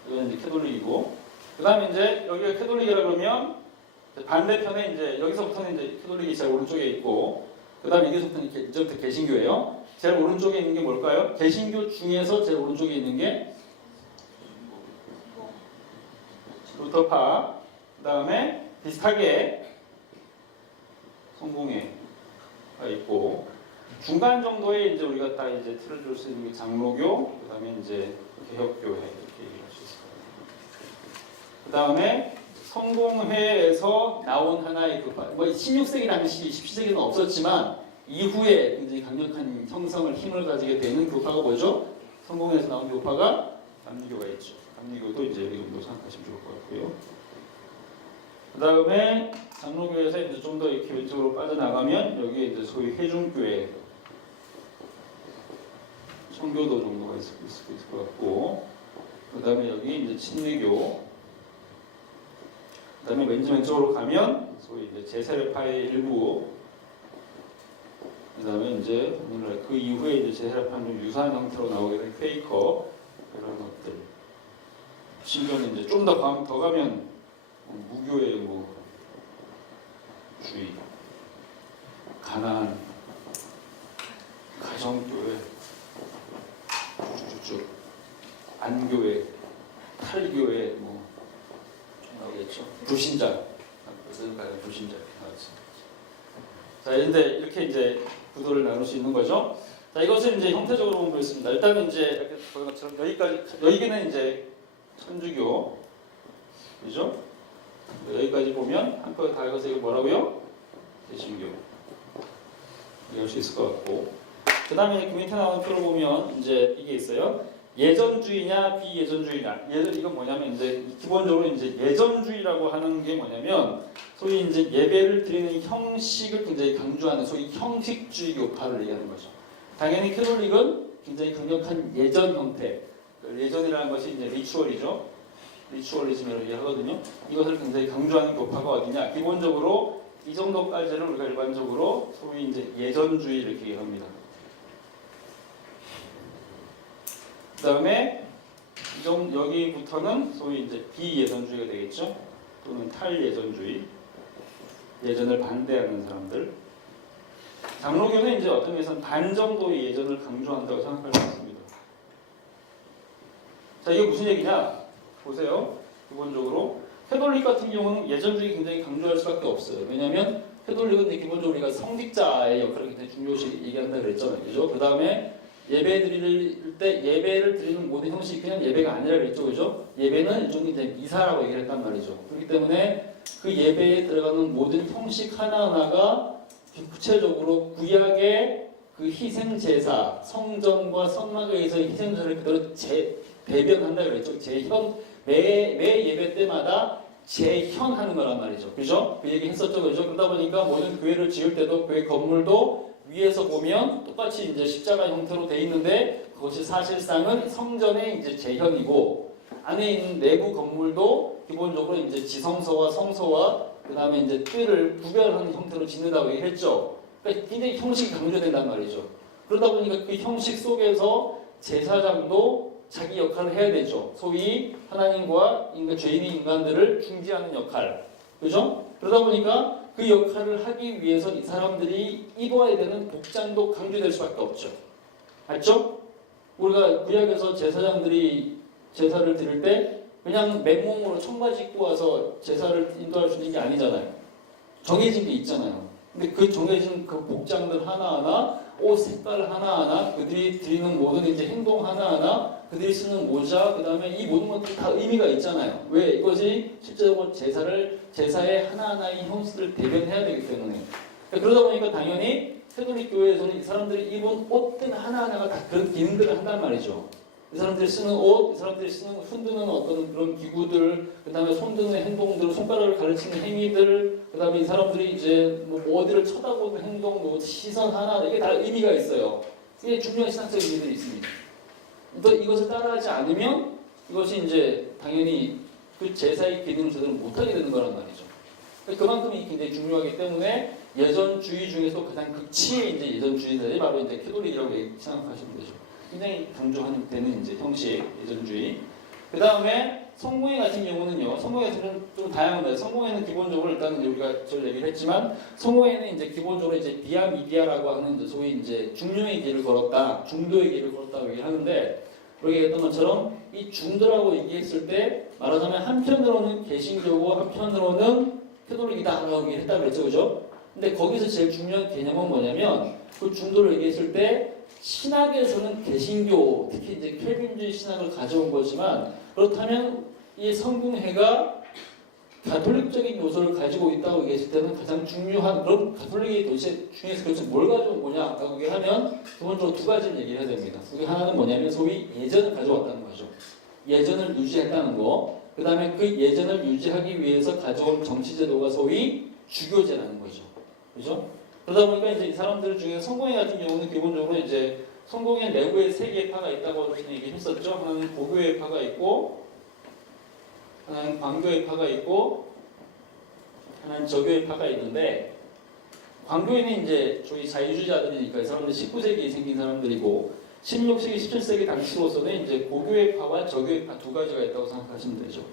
이건 이제 캐톨릭이고, 그 다음에 이제 여기가 캐톨릭이라 그러면 반대편에 이제 여기서부터는 이제 캐톨릭이 제일 오른쪽에 있고, 그 다음에 여기서부터는 이제부터 개신교예요. 제일 오른쪽에 있는 게 뭘까요? 개신교 중에서 제일 오른쪽에 있는 게 루터파, 그 다음에 비슷하게 성공회가 있고, 중간 정도에 이제 우리가 딱 이제 틀을 줄 수 있는 게 장로교, 그 다음에 이제 개혁교회 이렇게 얘기할 수 있을 거예요. 그 다음에 성공회에서 나온 하나의 뭐 16세기 당시 17세기는 없었지만 이후에 굉장히 강력한 형성을 힘을 가지게 되는 교파가 뭐죠? 성공회에서 나온 교파가 감리교가 있죠. 감리교도 이제 여기 정도 생각하시면 좋을 것 같고요. 그 다음에 장로교에서 이제 좀 더 이렇게 왼쪽으로 빠져나가면 여기에 이제 소위 회중교회, 청교도 정도가 있을 것 같고, 그 다음에 여기 이제 친미교, 그 다음에 왼쪽으로 가면 소위 이제 제세례파의 일부, 그 다음에 이제 그 이후에 이제 제세례파는 좀 유사한 형태로 나오게 된 퀘이커 이런 것들. 심지어는 이제 좀 더 가면 무교의 뭐 주의, 가난, 가정교회, 쭉쭉쭉 안교회, 탈교회 뭐 좀 나오겠죠. 불신자, 불신자 나왔습니다. 자, 근데 이렇게 이제 구도를 나눌 수 있는 거죠. 자, 이것은 이제 형태적으로 보면 그렇습니다. 일단은 이제 이렇게 보는 것처럼 여기는 이제 천주교, 그죠? 여기까지 보면 한꺼번에 다 읽어서 이거 뭐라고요? 개신교. 이해할 수 있을 것 같고. 그 다음에 그 밑에 나오는 표를 보면 이제 이게 있어요. 예전주의냐 비예전주의냐. 이건 뭐냐면 이제 기본적으로 이제 예전주의라고 하는 게 뭐냐면 소위 이제 예배를 드리는 형식을 굉장히 강조하는 소위 형식주의 교파를 얘기하는 거죠. 당연히 캐톨릭은 굉장히 강력한 예전 형태. 예전이라는 것이 이제 리추얼이죠. 리추얼리즘이라고 얘기하거든요. 이것을 굉장히 강조하는 교파가 어디냐? 기본적으로 이 정도까지를 우리가 일반적으로 소위 이제 예전주의 이렇게 얘기합니다. 그 다음에 여기부터는 소위 이제 비예전주의가 되겠죠. 또는 탈예전주의, 예전을 반대하는 사람들. 장로교는 이제 어떤 면에서는 반 정도의 예전을 강조한다고 생각할 수 있습니다. 자, 이게 무슨 얘기냐? 보세요. 기본적으로 캐톨릭 같은 경우는 예전주의 굉장히 강조할 수밖에 없어요. 왜냐하면 캐톨릭은 기본적으로 우리가 성직자의 역할을 굉장히 중요시 얘기한다 그랬잖아요. 그죠? 그 다음에 예배 드릴 때 예배를 드리는 모든 형식이 그냥 예배가 아니라 그랬죠. 그죠? 예배는 일종의 이제 미사라고 얘기를 했단 말이죠. 그렇기 때문에 그 예배에 들어가는 모든 형식 하나하나가 구체적으로 구약의 그 희생제사, 성전과 성막에 의해서의 희생제사를 그대로 대변한다 그랬죠. 매 예배 때마다 재현하는 거란 말이죠. 그죠? 그 얘기 했었죠. 그죠? 그러다 보니까 모든 교회를 지을 때도 교회 건물도 위에서 보면 똑같이 이제 십자가 형태로 돼 있는데 그것이 사실상은 성전의 이제 재현이고, 안에 있는 내부 건물도 기본적으로 이제 지성소와 성소와 그 다음에 이제 뜰을 구별하는 형태로 짓는다고 얘기했죠. 그러니까 굉장히 형식이 강조된단 말이죠. 그러다 보니까 그 형식 속에서 제사장도 자기 역할을 해야 되죠. 소위 하나님과 죄인의 인간들을 중지하는 역할. 그죠? 그러다 보니까 그 역할을 하기 위해서 이 사람들이 입어야 되는 복장도 강조될 수밖에 없죠. 맞죠? 우리가 구약에서 제사장들이 제사를 드릴 때 그냥 맨몸으로 청바지 입고 와서 제사를 인도할 수 있는 게 아니잖아요. 정해진 게 있잖아요. 근데 그 정해진 그 복장들 하나하나, 옷 색깔 하나하나, 그들이 드리는 모든 이제 행동 하나하나, 그들이 쓰는 모자, 그 다음에 이 모든 것들 다 의미가 있잖아요. 왜? 이것이 실제로 제사의 하나하나의 형식을 대변해야 되기 때문에. 그러다 보니까 당연히 캐톨릭 교회에서는 이 사람들이 입은 옷들 하나하나가 다 그런 기능들을 한단 말이죠. 이 사람들이 쓰는 옷, 이 사람들이 쓰는 흔드는 어떤 그런 기구들, 그 다음에 손드는 행동들, 손가락을 가르치는 행위들, 그 다음에 이 사람들이 이제 뭐 어디를 쳐다보는 행동, 뭐 시선 하나, 이게 다 의미가 있어요. 이게 중요한 신학적 의미들이 있습니다. 또 이것을 따라하지 않으면 이것이 이제 당연히 그 제사의 기능을 제대로 못하게 되는 거란 말이죠. 그만큼 이 굉장히 중요하기 때문에 예전주의 중에서 가장 극치의 이제 예전주의들이 바로 이제 캐톨릭이라고 생각하시면 되죠. 굉장히 강조하는 되는 이제 형식 예전주의. 그 다음에 성공회 같은 경우는요. 성공회 같은 경우는 좀 다양합니다. 성공회는 기본적으로 일단 우리가 저 얘기를 했지만 성공회는 이제 기본적으로 이제 비아미디아라고 하는 이제 소위 이제 중용의 길을 걸었다, 중도의 길을 걸었다고 얘기를 하는데 우리가 얘기했던 것처럼 이 중도라고 얘기했을 때 말하자면 한편으로는 개신교고 한편으로는 캐톨릭이다라고 얘기를 했다고 그랬죠, 그죠? 근데 거기서 제일 중요한 개념은 뭐냐면 그 중도를 얘기했을 때 신학에서는 개신교, 특히 이제 켈빈주의 신학을 가져온 거지만 그렇다면 이 성공회가 가톨릭적인 요소를 가지고 있다고 얘기했을 때는 가장 중요한 그런 가톨릭의 도시 중에서 그래서 뭘 가져온 거냐라고 얘기하면 기본적으로 두 가지를 얘기를 해야 됩니다. 그게 하나는 뭐냐면 소위 예전을 가져왔다는 거죠. 예전을 유지했다는 거. 그 다음에 그 예전을 유지하기 위해서 가져온 정치제도가 소위 주교제라는 거죠. 그죠? 그러다 보니까 이제 이 사람들 중에 성공회 같은 경우는 기본적으로 이제 성공회 내부에 세 개의 파가 있다고 얘기했었죠. 하나는 고교의 파가 있고, 하나는 광교의 파가 있고, 하나는 저교의 파가 있는데, 광교에는 이제 저희 자유주의자들이니까 이 사람들 19세기에 생긴 사람들이고, 16세기, 17세기 당시로서는 이제 고교의 파와 저교의 파 두 가지가 있다고 생각하시면 되죠.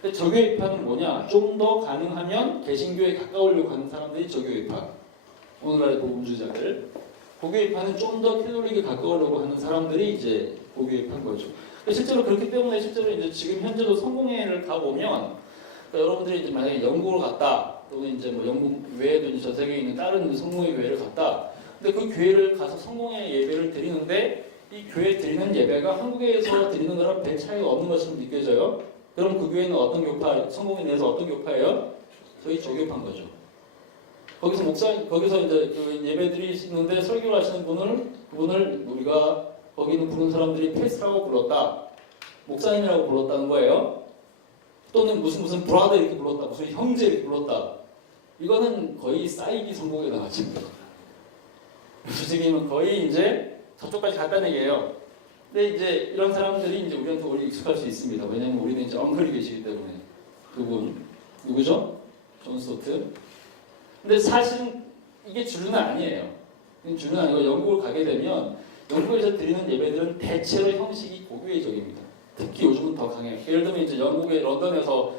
근데 저교의 파는 뭐냐? 좀 더 가능하면 개신교에 가까우려고 하는 사람들이 저교의 파. 오늘날의 복음주의자들. 고교입파는 좀 더 캐톨릭에 가까우려고 하는 사람들이 이제 고교입파인 거죠. 실제로 그렇기 때문에 실제로 이제 지금 현재도 성공회를 가보면 그러니까 여러분들이 이제 만약에 영국을 갔다 또는 이제 뭐 영국 외에도 이제 전 세계에 있는 다른 성공회 교회를 갔다. 근데 그 교회를 가서 성공회 예배를 드리는데 이 교회 드리는 예배가 한국에서 드리는 거랑 별 차이가 없는 것처럼 느껴져요. 그럼 그 교회는 어떤 교파, 성공회 내에서 어떤 교파예요? 저희 조교파인 거죠. 거기서 이제 그 예배들이 있는데 설교를 하시는 그분을 우리가 거기는 부른 사람들이 패스라고 불렀다. 목사님이라고 불렀다는 거예요. 또는 무슨 브라더 이렇게 불렀다. 무슨 형제 이렇게 불렀다. 이거는 거의 사이비 성공에 나가집니다. 솔직히는 거의 이제 저쪽까지 갔다는 얘기예요. 근데 이제 이런 사람들이 이제 우리한테 원래 익숙할 수 있습니다. 왜냐면 우리는 이제 엉클이 계시기 때문에. 그분 누구죠? 존 스토트. 근데 사실은 이게 주류는 아니에요. 주류는 아니고 영국을 가게 되면 영국에서 드리는 예배들은 대체로 형식이 고교회적입니다. 특히 요즘은 더 강해요. 예를 들면 이제 영국의 런던에서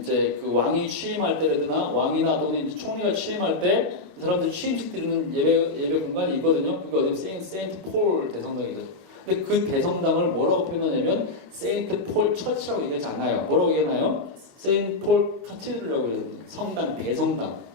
이제 그 왕이 취임할 때라든가 왕이나 또는 이제 총리가 취임할 때 이 사람들이 취임식 드리는 예배 공간이 있거든요. 그게 어디면 세인트 폴 대성당이죠. 근데 그 대성당을 뭐라고 표현하냐면 세인트 폴 처치라고 얘기하지 않아요. 뭐라고 얘기하나요? 세인트 폴 카테드랄이라고 해요. 성당, 대성당.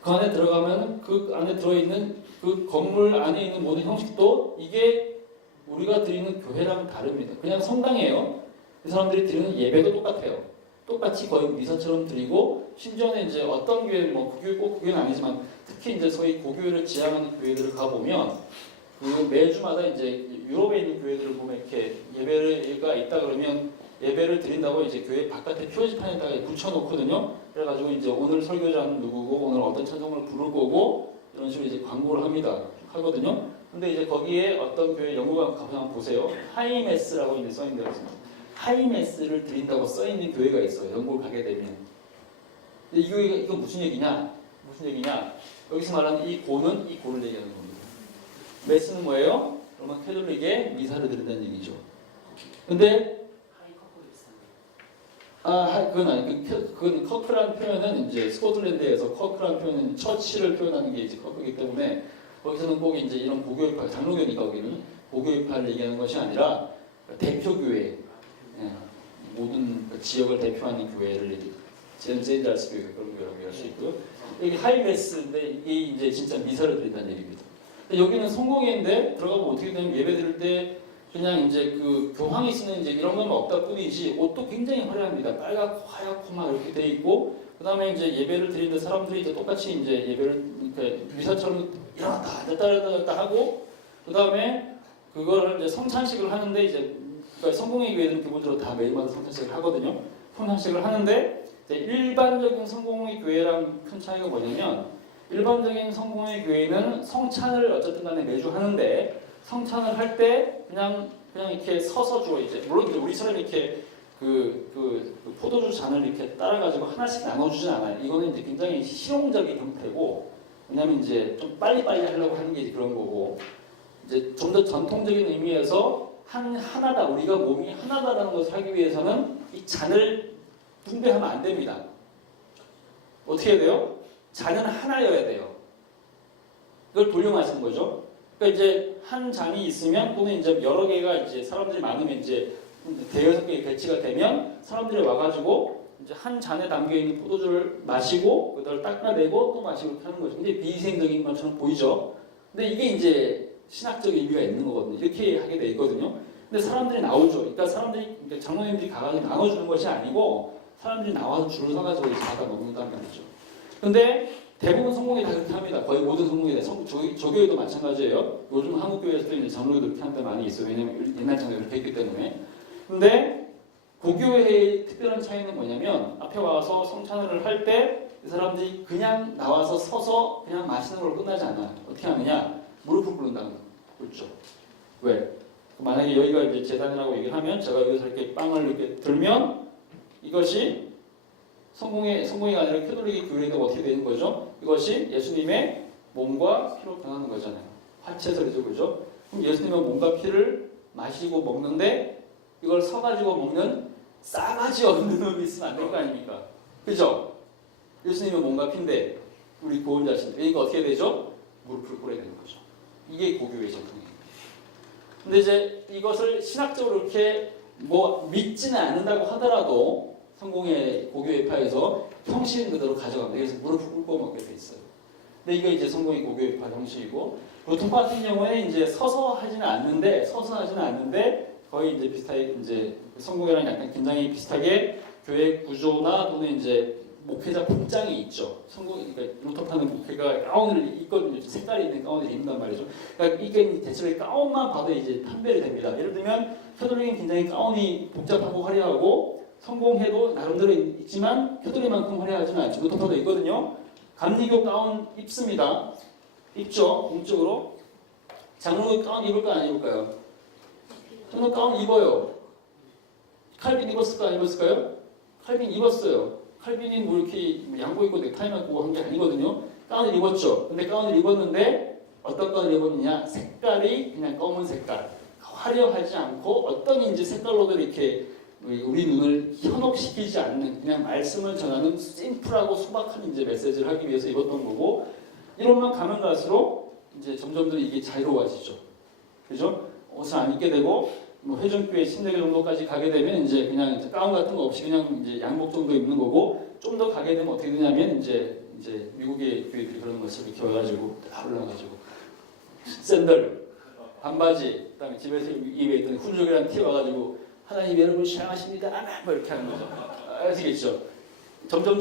그 안에 들어가면 그 안에 들어있는 그 건물 안에 있는 모든 형식도 이게 우리가 드리는 교회랑은 다릅니다. 그냥 성당이에요. 그 사람들이 드리는 예배도 똑같아요. 똑같이 거의 미사처럼 드리고 심지어는 이제 어떤 교회 뭐 그 교회 꼭 교회는 아니지만 특히 이제 소위 고교회를 지향하는 교회들을 가보면 그 매주마다 이제 유럽에 있는 교회들을 보면 이렇게 예배가 있다 그러면 예배를 드린다고 이제 교회 바깥에 표지판에다가 붙여놓거든요. 그래가지고 이제 오늘 설교자는 누구고 오늘 어떤 찬송을 부를 거고 이런 식으로 이제 광고를 하거든요. 근데 이제 거기에 어떤 교회 영국에 가서 한번 보세요. 하이메스라고 이제 써있는 데가 있습니다. 하이메스를 드린다고 써있는 교회가 있어요. 영국을 가게 되면. 근데 이 교회가 이거 무슨 얘기냐? 여기서 말하는 이 고는 이 고를 얘기하는 겁니다. 메스는 뭐예요? 그러면 캐톨릭에 미사를 드린다는 얘기죠. 근데 그건 아니. 그건 커크라는 표현은 이제 스코틀랜드에서 커크라는 표현은 처치를 표현하는 게 이제 커크이기 때문에 거기서는 꼭 이제 이런 고교회파, 장로교니까 거기는 고교회파를 얘기하는 것이 아니라 대표교회, 모든 그 지역을 대표하는 교회를 제인자스 교회 그런 교회라고 할 수 있고요. 여기 하이메스인데 이게 이제 진짜 미사를 드린다는 얘기입니다. 여기는 성공회인데 들어가면 어떻게 되냐면 예배 드릴 때 그냥 이제 그 교황이 쓰는 이제 이런 건 없다 뿐이지 옷도 굉장히 화려합니다. 빨갛고 하얗고 막 이렇게 돼 있고 그다음에 이제 예배를 드리는데 사람들이 이제 똑같이 이제 예배를 그러니까 미사처럼 일어났다 앉았다 하고 그다음에 그거를 이제 성찬식을 하는데 이제 그러니까 성공회 교회는 기본적으로 다 매일마다 성찬식을 하거든요. 성찬식을 하는데 이제 일반적인 성공회 교회랑 큰 차이가 뭐냐면 일반적인 성공회 교회는 성찬을 어쨌든 간에 매주 하는데 성찬을 할 때 그냥 이렇게 서서 주어 이제 물론 이제 우리처럼 이렇게 그 포도주 잔을 이렇게 따라가지고 하나씩 나눠주진 않아요. 이거는 이제 굉장히 실용적인 형태고 왜냐면 이제 좀 빨리빨리 하려고 하는 게 그런 거고 이제 좀 더 전통적인 의미에서 하나다 우리가 몸이 하나다라는 것을 하기 위해서는 이 잔을 분배하면 안 됩니다. 어떻게 해야 돼요? 잔은 하나여야 돼요. 이걸 돌려 마시는 거죠. 그러니까 이제 한 잔이 있으면 또는 이제 여러 개가 이제 사람들이 많으면 이제 대여섯 개 배치가 되면 사람들이 와가지고 이제 한 잔에 담겨 있는 포도주를 마시고 그걸 닦아내고 또 마시고 이렇게 하는 거죠. 근데 비위생적인 것처럼 보이죠. 근데 이게 이제 신학적 의미가 있는 거거든요. 이렇게 하게 돼 있거든요. 근데 사람들이 나오죠. 그러니까 사람들이 그러니까 장로님들이 가가지고 나눠주는 것이 아니고 사람들이 나와서 줄을 서가지고 받아 먹는다는 말이죠. 근데 대부분 성공이 다 그렇게 합니다. 거의 모든 성공이 다. 조교회도 마찬가지예요. 요즘 한국 교회에서도 이제 장로교도 그렇게 하는 데 많이 있어요. 왜냐면 옛날 장로교 그렇게 했기 때문에. 근데 고교회의 특별한 차이는 뭐냐면 앞에 와서 성찬을 할 때 이 사람들이 그냥 나와서 서서 그냥 마시는 걸로 끝나지 않아요. 어떻게 하느냐? 무릎을 꿇는다는 거. 그렇죠. 왜? 만약에 여기가 이제 제단이라고 얘기를 하면 제가 여기서 이렇게 빵을 이렇게 들면 이것이 성공회가 아니라 캐톨릭 교회가 어떻게 되는 거죠? 이것이 예수님의 몸과 피로 변하는 거잖아요. 화채설이죠, 그죠? 그럼 예수님의 몸과 피를 마시고 먹는데 이걸 서가지고 먹는 싸가지 없는 놈이 있으면 안 되는 거 아닙니까? 그죠? 예수님의 몸과 피인데 우리 보험자신 그러니까 어떻게 되죠? 무릎을 꿇어야 되는 거죠. 이게 고교의 전통이에요. 근데 이제 이것을 신학적으로 이렇게 뭐 믿지는 않는다고 하더라도 성공의 고교회파에서 형식은 그대로 가져갑니다. 그래서 무릎을 꿇고 먹게 돼 있어요. 근데 이게 이제 성공의 고교회파 형식이고 루터파 같은 경우에 이제 서서 하지는 않는데 거의 이제 비슷하게 이제 성공회랑 약간 굉장히 비슷하게 교회 구조나 또는 이제 목회자 복장이 있죠. 그러니까 루터파는 목회가 가운을 입거든요. 색깔이 있는 가운을 입는단 말이죠. 그러니까 이게 대체로 가운만 봐도 이제 판별이 됩니다. 예를 들면 캐톨릭은 굉장히 가운이 복잡하고 화려하고 성공회도 나름대로 있지만 캐톨릭만큼 화려하지는 않죠. 루터파도 있거든요. 감리교 가운 입습니다. 입죠. 공적으로. 장로교 가운 입을까 안 입을까요? 장로 가운 입어요. 칼빈 입었을까 안 입었을까요? 칼빈 입었어요. 칼빈이 뭐 이렇게 양복 입고 넥타이만 입고 한 게 아니거든요. 가운을 입었죠. 근데 가운을 입었는데 어떤 가운을 입었느냐? 색깔이 그냥 검은 색깔. 화려하지 않고 어떤 이제 색깔로도 이렇게 우리 눈을 현혹시키지 않는 그냥 말씀을 전하는 심플하고 소박한 이제 메시지를 하기 위해서 입었던 거고 이런만 가면 갈수록 이제 점점 더 이게 자유로워지죠. 그죠? 옷을 안 입게 되고 뭐 회중교회 신대교 정도까지 가게 되면 이제 그냥 가운 같은 거 없이 그냥 이제 양복 정도 입는 거고 좀 더 가게 되면 어떻게 되냐면 이제 미국의 교회들이 그런 것을 이렇게 와가지고 다 올라가지고 샌들, 반바지, 그다음에 집에서 입에 있던 훈족이랑 티 와가지고 하나님 여러분 사랑하십니다. 아멘 뭐 이렇게 하는 거죠. 아시겠죠? 점점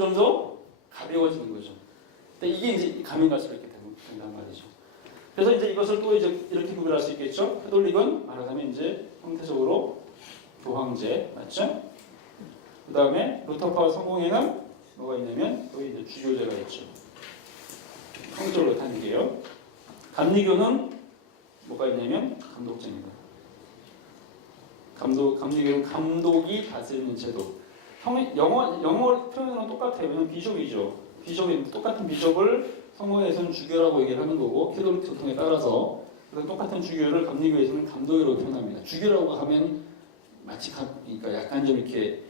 가벼워지는 거죠. 근데 이게 이제 가면 갈수록 이렇게 된단 말이죠. 그래서 이제 이것을 또 이제 이렇게 구별할 수 있겠죠. 캐톨릭은 말하자면 이제 형태적으로 교황제 맞죠? 그 다음에 루터파와 성공회는 뭐가 있냐면 또 이제 주교제가 있죠. 형적으로 타는 게요. 감리교는 뭐가 있냐면 감독제입니다. 감리교는 감독이 다스리는 제도. 영어 표현은 똑같아요. 왜냐면 비숍이죠. 똑같은 비숍을 성공회에서는 주교라고 얘기를 하는 거고 캐톨릭 전통에 따라서 똑같은 주교를 감리교에서는 감독이라고 표현합니다. 주교라고 하면 마치 그러니까 약간 좀 이렇게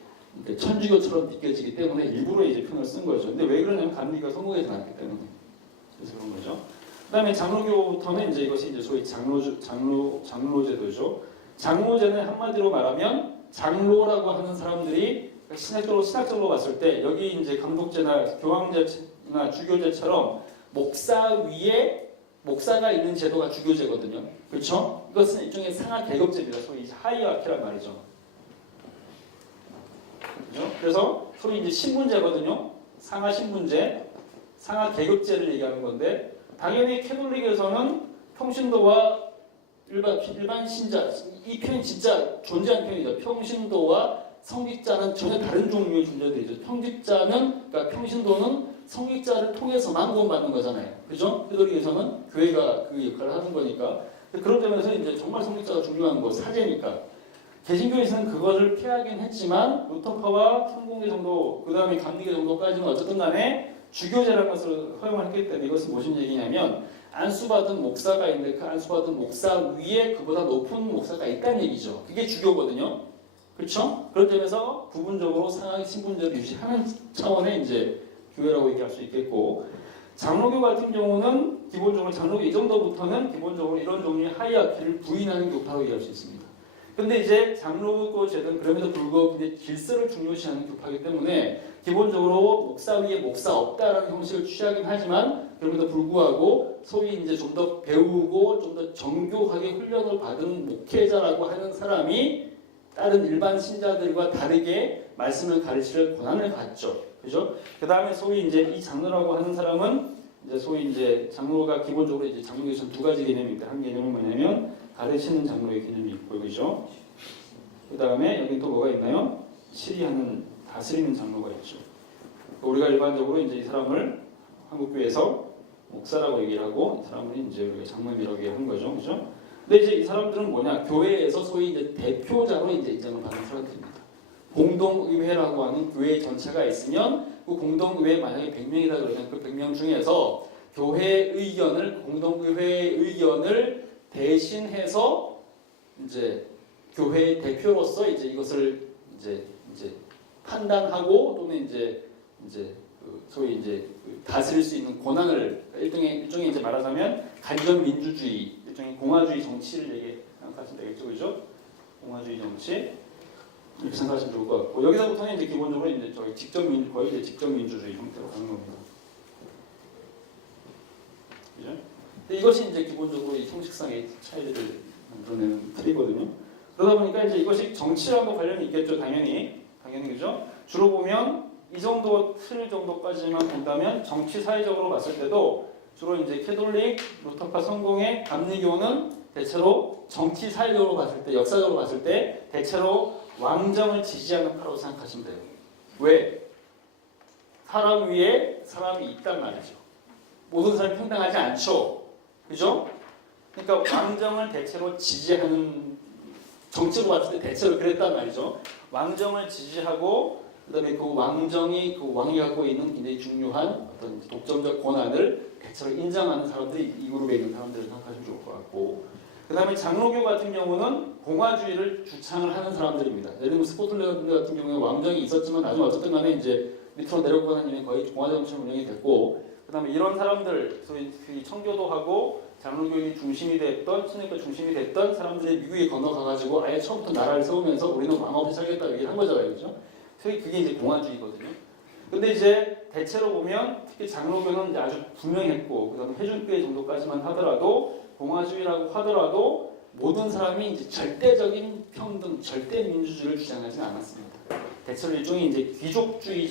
천주교처럼 느껴지기 때문에 일부러 이제 표현을 쓴 거죠. 근데 왜 그러냐면 감리교가 성공회에서 나왔기 때문에 그래서 그런 거죠. 그다음에 장로교부터는 이제 이것이 이제 소위 장로제도죠. 장로제는 한마디로 말하면 장로라고 하는 사람들이 신학적으로 봤을 때 여기 이제 감독제나 교황제나 주교제처럼 목사 위에 목사가 있는 제도가 주교제거든요. 그렇죠? 이것은 일종의 상하 계급제입니다. 소위 하이아키란 말이죠. 그렇죠? 그래서 소위 이제 신분제거든요. 상하 신분제, 상하 계급제를 얘기하는 건데 당연히 캐톨릭에서는 평신도와 일반 신자, 이 표현 진짜 존재한 표현이죠. 평신도와 성직자는 전혀 다른 종류의 존재들이죠. 그러니까 평신도는 성직자를 통해서만 구원받는 거잖아요. 그죠? 캐톨릭에서는 교회가 그 역할을 하는 거니까. 그런 점에서 이제 정말 성직자가 중요한 거, 사제니까. 개신교에서는 그것을 피하긴 했지만 루터파와 성공회 정도, 그 다음에 감리교 정도까지는 어쨌든 간에 주교제라는 것을 허용했기 때문에 이것은 무슨 얘기냐면 안수받은 목사가 있는데 그 안수받은 목사 위에 그보다 높은 목사가 있다는 얘기죠. 그게 주교거든요. 그렇죠? 그런 점에서 부분적으로 상하 신분제를 유지하는 차원의 이제 교회라고 얘기할 수 있겠고, 장로교 같은 경우는 기본적으로 장로교 이 정도부터는 기본적으로 이런 종류의 하이아키를 부인하는 교파로 얘기할 수 있습니다. 근데 이제 장로교 제도는 그럼에도 불구하고 질서를 중요시하는 교파이기 때문에 기본적으로 목사 위에 목사 없다라는 형식을 취하긴 하지만 그럼에도 불구하고 소위 이제 좀 더 배우고 좀 더 정교하게 훈련을 받은 목회자라고 하는 사람이 다른 일반 신자들과 다르게 말씀을 가르칠 권한을 갖죠. 그죠? 그 다음에 소위 이제 이 장로라고 하는 사람은 이제 소위 이제 장로가 기본적으로 이제 장로교에서는 두 가지 개념입니다. 한 개념은 뭐냐면 가르치는 장로의 개념이 있고, 그죠? 그 다음에 여기 또 뭐가 있나요? 치리하는, 다스리는 장로가 있죠. 우리가 일반적으로 이제 이 사람을 한국교회에서 목사라고 얘기를 하고, 이 사람은 이제 우리가 장로님이라고 얘기하는 거죠, 그죠? 근데 이제 이 사람들은 뭐냐? 교회에서 소위 이제 대표자로 이제 인정을 받는 사람들입니다. 공동의회라고 하는 교회 전체가 있으면 그 공동의회 만약에 100명이다 그러면 그 100명 중에서 교회 의견을, 공동의회 의견을 대신해서 이제 교회의 대표로서 이제 이것을 이제 판단하고 또는 이제 그 소위 이제 다스릴 수 있는 권한을, 일종의 이제 말하자면 간접 민주주의, 일종의 공화주의 정치를 생각하시면 되겠죠, 그죠? 공화주의 정치 이렇게 생각하시면 좋을 것 같고, 여기서부터는 이제 기본적으로 이제 저희 거의 이제 직접 민주주의 형태로 가는 겁니다. 그죠? 근데 이것이 이제 기본적으로 이 형식상의 차이를 만들어내는 틀이거든요. 그러다 보니까 이제 이것이 정치랑도 관련이 있겠죠, 당연히 그죠? 주로 보면 이 정도 틀 정도까지만 본다면 정치 사회적으로 봤을 때도 주로 이제 캐톨릭, 루터파 성공회, 감리교는 대체로 정치 사회적으로 봤을 때, 역사적으로 봤을 때 대체로 왕정을 지지하는 파라고 생각하시면 돼요. 왜? 사람 위에 사람이 있단 말이죠. 모든 사람이 평등하지 않죠. 그죠? 그러니까 왕정을 대체로 지지하는, 정치로 봤을 때 대체로 그랬단 말이죠. 왕정을 지지하고 그다음에 그 왕정이 그 왕이 갖고 있는 굉장히 중요한 어떤 독점적 권한을 대체로 인정하는 사람들이 이 그룹에 있는 사람들을 생각하시면 좋을 것 같고, 그 다음에 장로교 같은 경우는 공화주의를 주창을 하는 사람들입니다. 예를 들면 스코틀랜드 같은 경우에 왕정이 있었지만 나중에 어쨌든 간에 이제 밑으로 내려오고 나니 거의 공화정치로 운영이 됐고, 그 다음에 이런 사람들, 소위 청교도하고 장로교의 중심이 됐던, 신학교 중심이 됐던 사람들이 미국에 건너가가지고 아예 처음부터 나라를 세우면서 우리는 왕업을 살겠다 얘기를 한 거잖아요, 그죠? 그게 이제 공화주의거든요. 근데 이제 대체로 보면 특히 장로교는 이제 아주 분명했고, 그 다음에 회중교회 정도까지만 하더라도 공화주의라고 하더라도 모든 사람이 이제 절대적인 평등, 절대 민주주의를 주장하지는 않았습니다. 대체로 일종의 이제 귀족주의,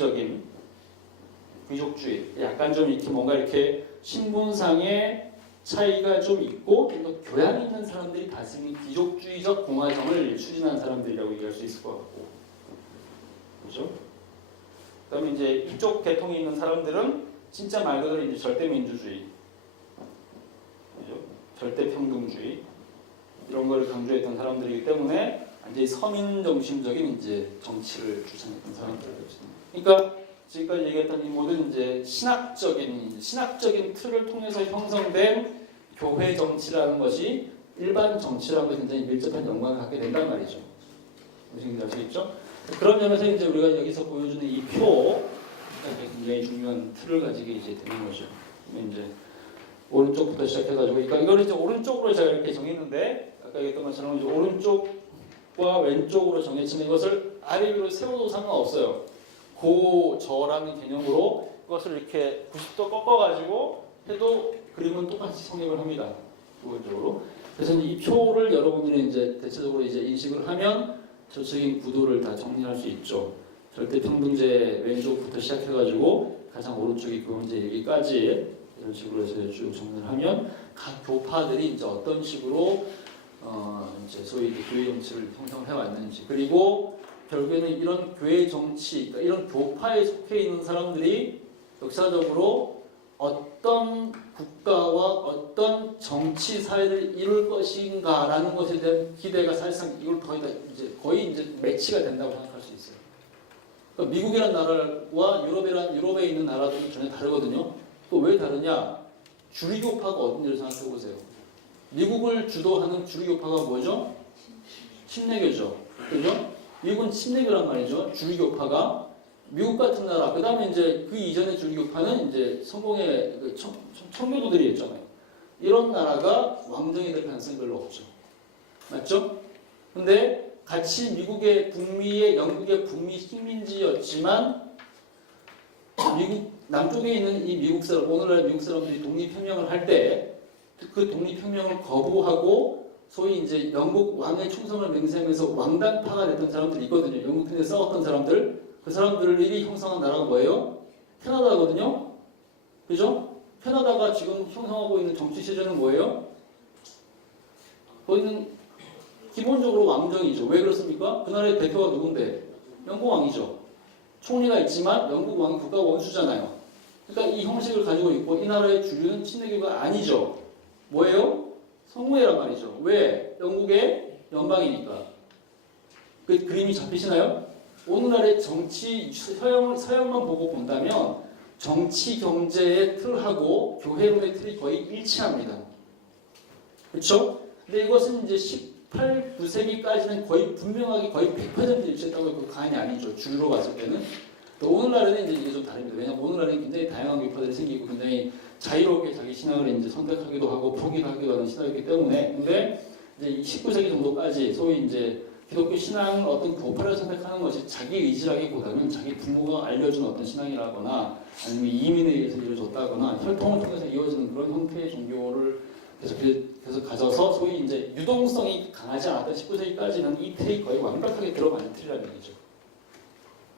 약간 좀 이렇게 뭔가 이렇게 신분상의 차이가 좀 있고 또 교양 있는 사람들이 다스리는 귀족주의적 공화정을 추진하는 사람들이라고 얘기할 수 있을 것 같고, 그렇죠? 그다음에 이제 이쪽 계통에 있는 사람들은 진짜 말 그대로 이제 절대 민주주의, 그렇죠? 절대 평등주의 이런 걸 강조했던 사람들이기 때문에 이제 서민 중심적인 이제 정치를 주장했던 사람들이었습니다. 그러니까 지금까지 얘기했던 이 모든 이제 신학적인 틀을 통해서 형성된 교회 정치라는 것이 일반 정치랑도 굉장히 밀접한 연관을 갖게 된단 말이죠. 무슨 아시겠죠? 그런 점에서 이제 우리가 여기서 보여주는 이 표가 굉장히 중요한 틀을 가지게 이제 되는 거죠. 이제 오른쪽부터 시작해가지고, 그러니까 이거를 이제 오른쪽으로 제가 이렇게 정했는데 아까 얘기했던 것처럼 이제 오른쪽 왼쪽으로 정했지만 이것을 아래 위로 세워도 상관없어요. 고저라는 개념으로 그것을 이렇게 90도 꺾어가지고 해도 그림은 똑같이 성립을 합니다. 기본적으로. 그래서 이 표를 여러분들이 이제 대체적으로 이제 인식을 하면 전체적인 구도를 다 정리할 수 있죠. 절대평등제 왼쪽부터 시작해가지고 가장 오른쪽이 교훈제 여기까지 이런 식으로 해서 쭉 정리를 하면 각 교파들이 이제 어떤 식으로 이제 소위 교회 정치를 형성해 왔는지, 그리고 결국에는 이런 교회 정치, 그러니까 이런 교파에 속해 있는 사람들이 역사적으로 어떤 국가와 어떤 정치 사회를 이룰 것인가라는 것에 대한 기대가 사실상 이걸 거의 이제 매치가 된다고 생각할 수 있어요. 그러니까 미국이라는 나라와 유럽에 있는 나라들은 전혀 다르거든요. 또 왜 다르냐? 주류교파가 어딘지를 생각해 보세요. 미국을 주도하는 주류교파가 뭐죠? 침례교죠. 그죠? 미국은 침례교란 말이죠. 주류교파가. 미국 같은 나라, 그 다음에 이제 그 이전의 주류교파는 이제 성공의 청교도들이 있잖아요. 이런 나라가 왕정이 될 가능성이 별로 없죠. 맞죠? 근데 같이 미국의 북미의 영국의 북미 식민지였지만 미국 남쪽에 있는 이 미국 사람, 오늘날 미국 사람들이 독립혁명을 할 때 그 독립혁명을 거부하고 소위 이제 영국 왕의 충성을 맹세하면서 왕단파가 됐던 사람들이 있거든요. 영국 편에 싸웠던 사람들. 그 사람들이 형성한 나라가 뭐예요? 캐나다거든요. 그죠? 캐나다가 지금 형성하고 있는 정치 체제는 뭐예요? 거기는 기본적으로 왕정이죠. 왜 그렇습니까? 그 나라의 대표가 누군데? 영국 왕이죠. 총리가 있지만 영국 왕이 국가 원수잖아요. 그러니까 이 형식을 가지고 있고 이 나라의 주류는 침례교가 아니죠. 뭐예요? 성무회란 말이죠. 왜? 영국의 연방이니까. 그 그림이 잡히시나요? 오늘날의 정치 서양만 보고 본다면 정치 경제의 틀하고 교회론의 틀이 거의 일치합니다. 그렇죠? 근데 이것은 이제 18, 9세기까지는 거의 분명하게 거의 100% 일치했다고 해도 과언이 아니죠. 주로 봤을 때는. 또 오늘날에는 이제 이게 좀 다릅니다. 왜냐하면 오늘날에는 굉장히 다양한 교파들이 생기고 굉장히 자유롭게 자기 신앙을 이제 선택하기도 하고 포기하기도 하는 시대이기 때문에. 근데 이제 19세기 정도까지 소위 이제 기독교 신앙 어떤 교파를 선택하는 것이 자기 의지라기보다는 자기 부모가 알려준 어떤 신앙이라거나 아니면 이민에 의해서 이루어졌다거나 혈통을 통해서 이루어지는 그런 형태의 종교를 계속 가져서 소위 이제 유동성이 강하지 않았던 19세기까지는 이 틀이 거의 완벽하게 들어가는 틀이라는 얘기죠.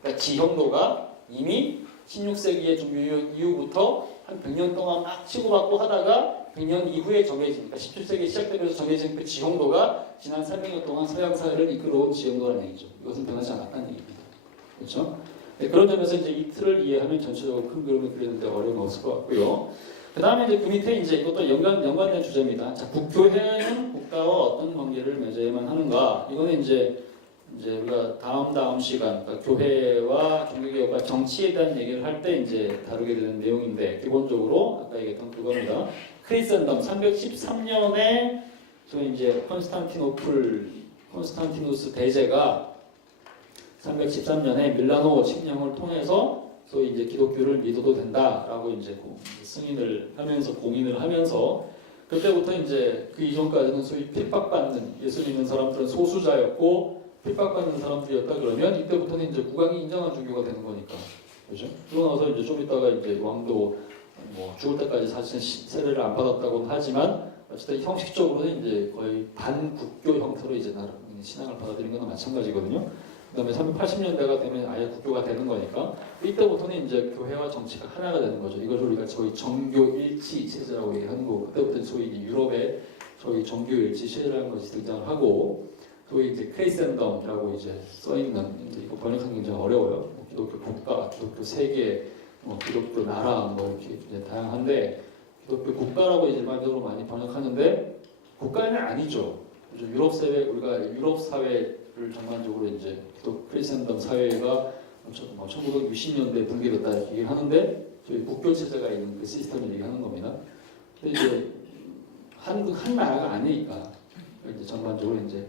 그러니까 지형도가 이미 16세기의 종교 이후부터 한 100년 동안 막 치고받고 하다가 100년 이후에 정해진, 그러니까 17세기 시작되면서 정해진 그 지형도가 지난 300년 동안 서양 사회를 이끌어온 지형도라는 얘기죠. 이것은 변하지 않았다는 얘기입니다. 그렇죠? 네, 그런 점에서 이제 이 틀을 이해하면 전체적으로 큰 그림을 그리는데 어려움이 없을 것 같고요. 그 다음에 이제 그 밑에 이제 이것도 연관된 주제입니다. 자, 국교회는 국가와 어떤 관계를 맺어야만 하는가? 이거는 이제 우리가 다음 시간, 그러니까 교회와 종교개혁과 정치에 대한 얘기를 할 때 이제 다루게 되는 내용인데, 기본적으로 아까 얘기했던 그겁니다. 크리스천덤 313년에 저희 이제 콘스탄티누스 대제가 313년에 밀라노 칙령을 통해서 소위 이제 기독교를 믿어도 된다라고 이제 승인을 하면서 공인을 하면서, 그때부터 이제 그 이전까지는 소위 핍박받는 예수 믿는 사람들은 소수자였고 핍박받는 사람들이었다 그러면 이때부터는 이제 국왕이 인정한 종교가 되는 거니까, 그죠? 그러고 나서 이제 좀 있다가 이제 왕도 뭐 죽을 때까지 사실 세례를 안 받았다고는 하지만 어쨌든 형식적으로는 이제 거의 반국교 형태로 이제 신앙을 받아들인 거나 마찬가지거든요. 그다음에 380년대가 되면 아예 국교가 되는 거니까 이때부터는 이제 교회와 정치가 하나가 되는 거죠. 이걸 우리가 저희 정교일치 체제라고 얘기하는 거고, 그때부터 소위 유럽의 저희 정교일치 체제라는 것이 등장을 하고, 소위 이제 크리스천덤이라고 이제 써 있는, 이거 번역하기 굉장히 어려워요. 기독교 국가, 기독교 세계, 기독교 나라 뭐 이렇게 이제 다양한데, 기독교 국가라고 이제 일반적으로 많이 번역하는데 국가는 아니죠. 유럽 사회, 우리가 유럽 사회를 전반적으로 이제 기독 크리스천덤 사회가 1960년대에 붕괴됐다 이렇게 얘기하는데, 저희 국교 체제가 있는 그 시스템을 얘기하는 겁니다. 근데 이제 한 나라가 아니니까 이제 전반적으로 이제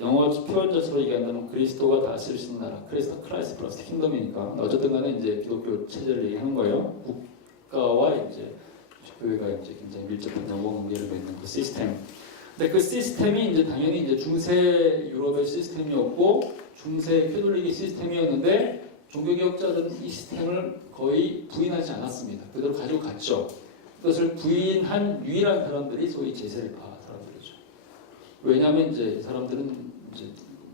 영어 표현 자체로 얘기한다면 그리스도가 다스리시는 나라, 크라이스트 플러스 킹덤이니까 어쨌든 간에 이제 기독교 체제를 얘기하는 거예요. 국가와 이제 교회가 이제 굉장히 밀접한 연관 관계를 맺는 그 시스템. 근데 그 시스템이 이제 당연히 이제 중세 유럽의 시스템이었고 중세 캐톨릭의 시스템이었는데 종교개혁자들은 이 시스템을 거의 부인하지 않았습니다. 그대로 가지고 갔죠. 그것을 부인한 유일한 사람들이 소위 제세례파 사람들이죠. 왜냐하면 이제 이 사람들은 이제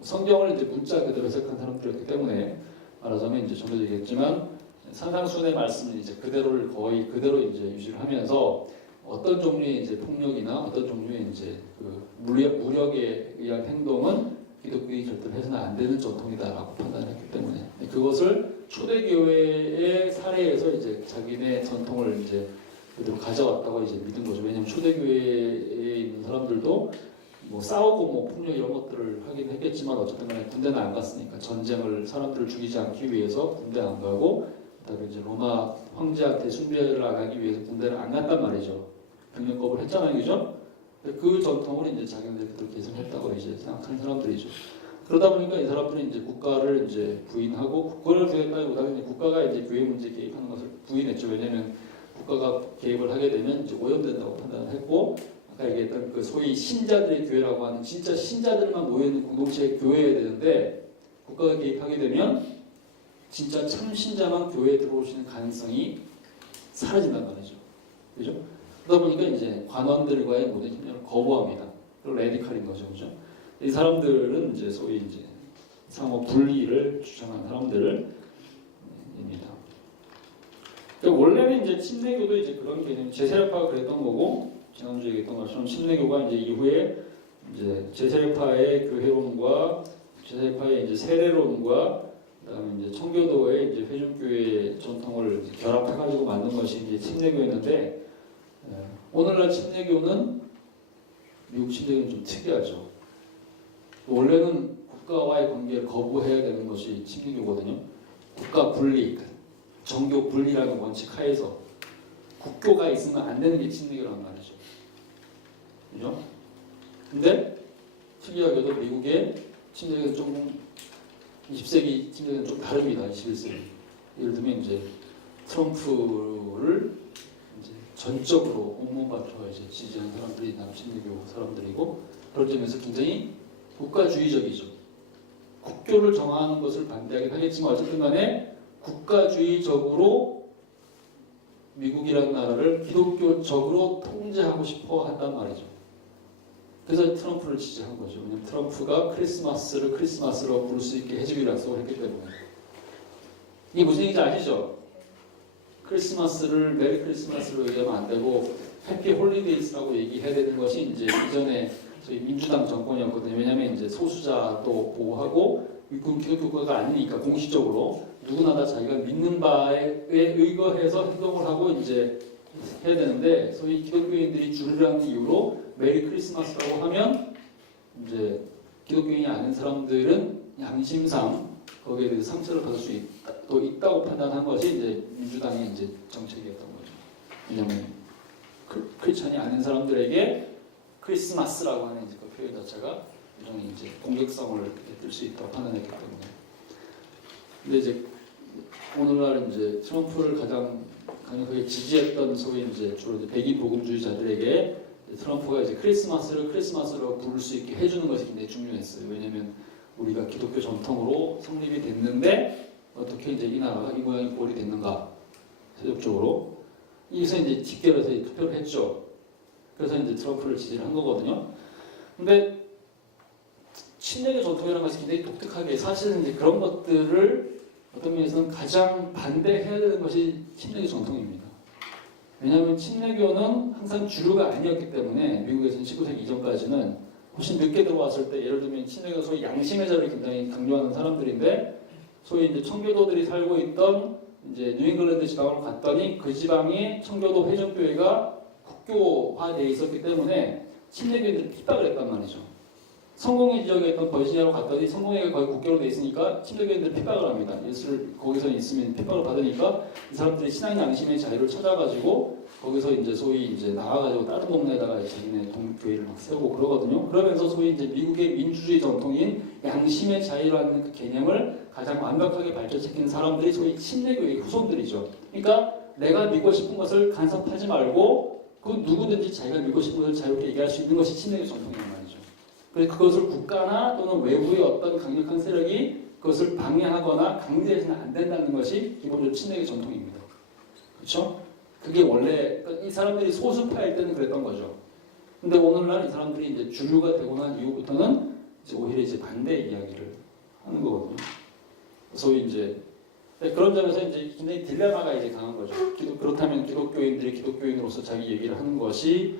성경을 이제 문자 그대로 해석한 사람들이었기 때문에 말하자면 이제 전에도 얘기했지만 산상수훈의 말씀을 이제 그대로를 거의 그대로 이제 유지를 하면서 어떤 종류의 이제 폭력이나 어떤 종류의 이제 그 무력에 의한 행동은 기독교의 절대로 해서는 안 되는 전통이다라고 판단했기 때문에 그것을 초대교회의 사례에서 이제 자기네 전통을 이제 그대로 가져왔다고 이제 믿은 거죠. 왜냐하면 초대교회에 있는 사람들도 뭐 싸우고 뭐 폭력 이런 것들을 하긴 했겠지만 어쨌든 간에 군대는 안 갔으니까 전쟁을 사람들을 죽이지 않기 위해서 군대 안 가고 그다음에 이제 로마 황제한테 숭배를 안 하기 위해서 군대를 안 갔단 말이죠. 병력거부를 했잖아요, 그죠? 그 전통을 이제 자기네들도 계승했다고 이제 생각하는 사람들이죠. 그러다 보니까 이 사람들이 이제 국가를 이제 부인하고 국가를 부인했다기보다는 국가가 이제 교회 문제에 개입하는 것을 부인했죠. 왜냐하면 국가가 개입을 하게 되면 이제 오염된다고 판단을 했고 아까 얘기했던 그 소위 신자들의 교회라고 하는 진짜 신자들만 모여 있는 공동체의 교회여야 되는데 국가가 개입하게 되면 진짜 참 신자만 교회에 들어오시는 가능성이 사라진단 말이죠. 그죠? 그러다 보니까 이제 관원들과의 모든 협력을 거부합니다. 그리고 레디칼인 거죠, 그죠? 이 사람들은 이제 소위 이제 상호 분리를 주장한 사람들입니다. 그러니까 원래는 이제 침례교도 이제 그런 개념, 제세례파가 그랬던 거고 지난주에 얘기했던 것처럼 침례교가 이제 이후에 이제 제세례파의 교회론과 제세례파의 이제 세례론과 그다음에 이제 청교도의 이제 회중교회 전통을 결합해가지고 만든 것이 이제 침례교였는데. 오늘날 침례교는 미국 침례교는 좀 특이하죠. 원래는 국가와의 관계를 거부해야 되는 것이 침례교거든요. 국가 분리, 정교 분리라는 원칙 하에서 국교가 있으면 안 되는 게 침례교란 말이죠. 그죠? 근데 특이하게도 미국의 침례교는 조금 20세기 침례교는 좀 다릅니다. 21세기. 예를 들면 이제 트럼프를 전적으로 온몸바쳐 이제 지지하는 사람들이 남침례교 사람들이고 그런 점에서 굉장히 국가주의적이죠. 국교를 정하는 것을 반대하긴 하겠지만 어쨌든 간에 국가주의적으로 미국이라는 나라를 기독교적으로 통제하고 싶어 한단 말이죠. 그래서 트럼프를 지지한 거죠. 왜냐하면 트럼프가 크리스마스를 크리스마스로 부를 수 있게 해주기로 약속을 했기 때문에. 이게 무슨 얘기인지 아시죠? 크리스마스를 메리 크리스마스로 얘기하면 안 되고 해피 홀리데이스라고 얘기해야 되는 것이 이제 이전에 저희 민주당 정권이었거든요. 왜냐하면 이제 소수자도 보호하고 미국 기독교가 아니니까 공식적으로 누구나 다 자기가 믿는 바에 의거해서 행동을 하고 이제 해야 되는데 소위 기독교인들이 줄이라는 이유로 메리 크리스마스라고 하면 이제 기독교인이 아닌 사람들은 양심상 거기에 대해서 상처를 받을 수 있다고 판단한 것이 이제 민주당의 이제 정책이었던 거죠. 왜냐하면 크리스천이 아닌 사람들에게 크리스마스라고 하는 이제 그 표현 자체가 일종의 이제 공격성을 들 수 있다고 판단했기 때문에. 근데 이제 오늘날 이제 트럼프를 가장 강력하게 지지했던 소위 이제 주로 이제 백인 복음주의자들에게 트럼프가 이제 크리스마스를 크리스마스로 부를 수 있게 해주는 것이 굉장히 중요했어요. 왜냐하면 우리가 기독교 전통으로 성립이 됐는데 어떻게 이제 이 나라가 이 모양이 꼴이 됐는가 세속적으로 이것에 이제 직결해서 투표를 했죠. 그래서 이제 트럼프를 지지를 한 거거든요. 근데 침례교 전통이라는 것이 굉장히 독특하게 사실은 이제 그런 것들을 어떤 면에서는 가장 반대해야 되는 것이 침례교 전통입니다. 왜냐하면 침례교는 항상 주류가 아니었기 때문에 미국에서는 19세기 이전까지는 훨씬 늦게 들어왔을 때 예를 들면 침례교가 소위 양심의 자를 굉장히 강조하는 사람들인데 소위 이제 청교도들이 살고 있던 이제 뉴잉글랜드 지방으로 갔더니 그 지방에 청교도 회전교회가 국교화되어 있었기 때문에 침례교인들이 핍박을 했단 말이죠. 성공의 지역에 있던 버지니아로 갔더니 성공회가 거의 국교로 되어 있으니까 침례교인들이 핍박을 합니다. 예수를 거기서 있으면 핍박을 받으니까 이 사람들이 신앙 양심의 자유를 찾아가지고 거기서 이제 소위 이제 나가가지고 다른 동네에다가 자기네 교회를 막 세우고 그러거든요. 그러면서 소위 이제 미국의 민주주의 전통인 양심의 자유라는 그 개념을 가장 완벽하게 발전시킨 사람들이 소위 침례교의 후손들이죠. 그러니까 내가 믿고 싶은 것을 간섭하지 말고 그건 누구든지 자기가 믿고 싶은 것을 자유롭게 얘기할 수 있는 것이 친일의 전통이란 말이죠. 그래서 그것을 국가나 또는 외부의 어떤 강력한 세력이 그것을 방해하거나 강제해서는 안 된다는 것이 기본적으로 친일의 전통입니다. 그렇죠? 그게 원래 이 사람들이 소수파일 때는 그랬던 거죠. 근데 오늘날 이 사람들이 이제 주류가 되고 난 이후부터는 이제 오히려 이제 반대 이야기를 하는 거거든요. 소위 이제 그런 점에서 이제 굉장히 딜레마가 이제 강한 거죠. 그렇다면 기독교인들이 기독교인으로서 자기 얘기를 하는 것이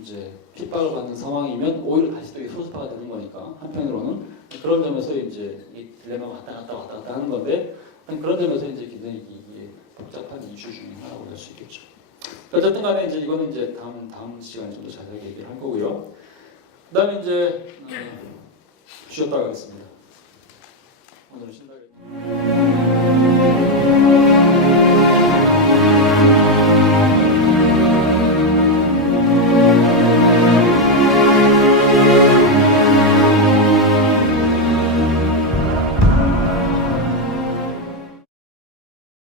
이제 핍박을 받는 상황이면 오히려 다시 또 소수파가 되는 거니까 한편으로는 그런 점에서 이제 이 딜레마가 왔다 갔다 하는 건데 그런 점에서 이제 굉장히 이게 복잡한 이슈 중에 하나라고 할 수 있겠죠. 어쨌든 간에 이제 이거는 이제 다음 시간에 좀 더 자세하게 얘기를 할 거고요. 그다음에 이제 쉬었다 가겠습니다. 오늘은 신나게.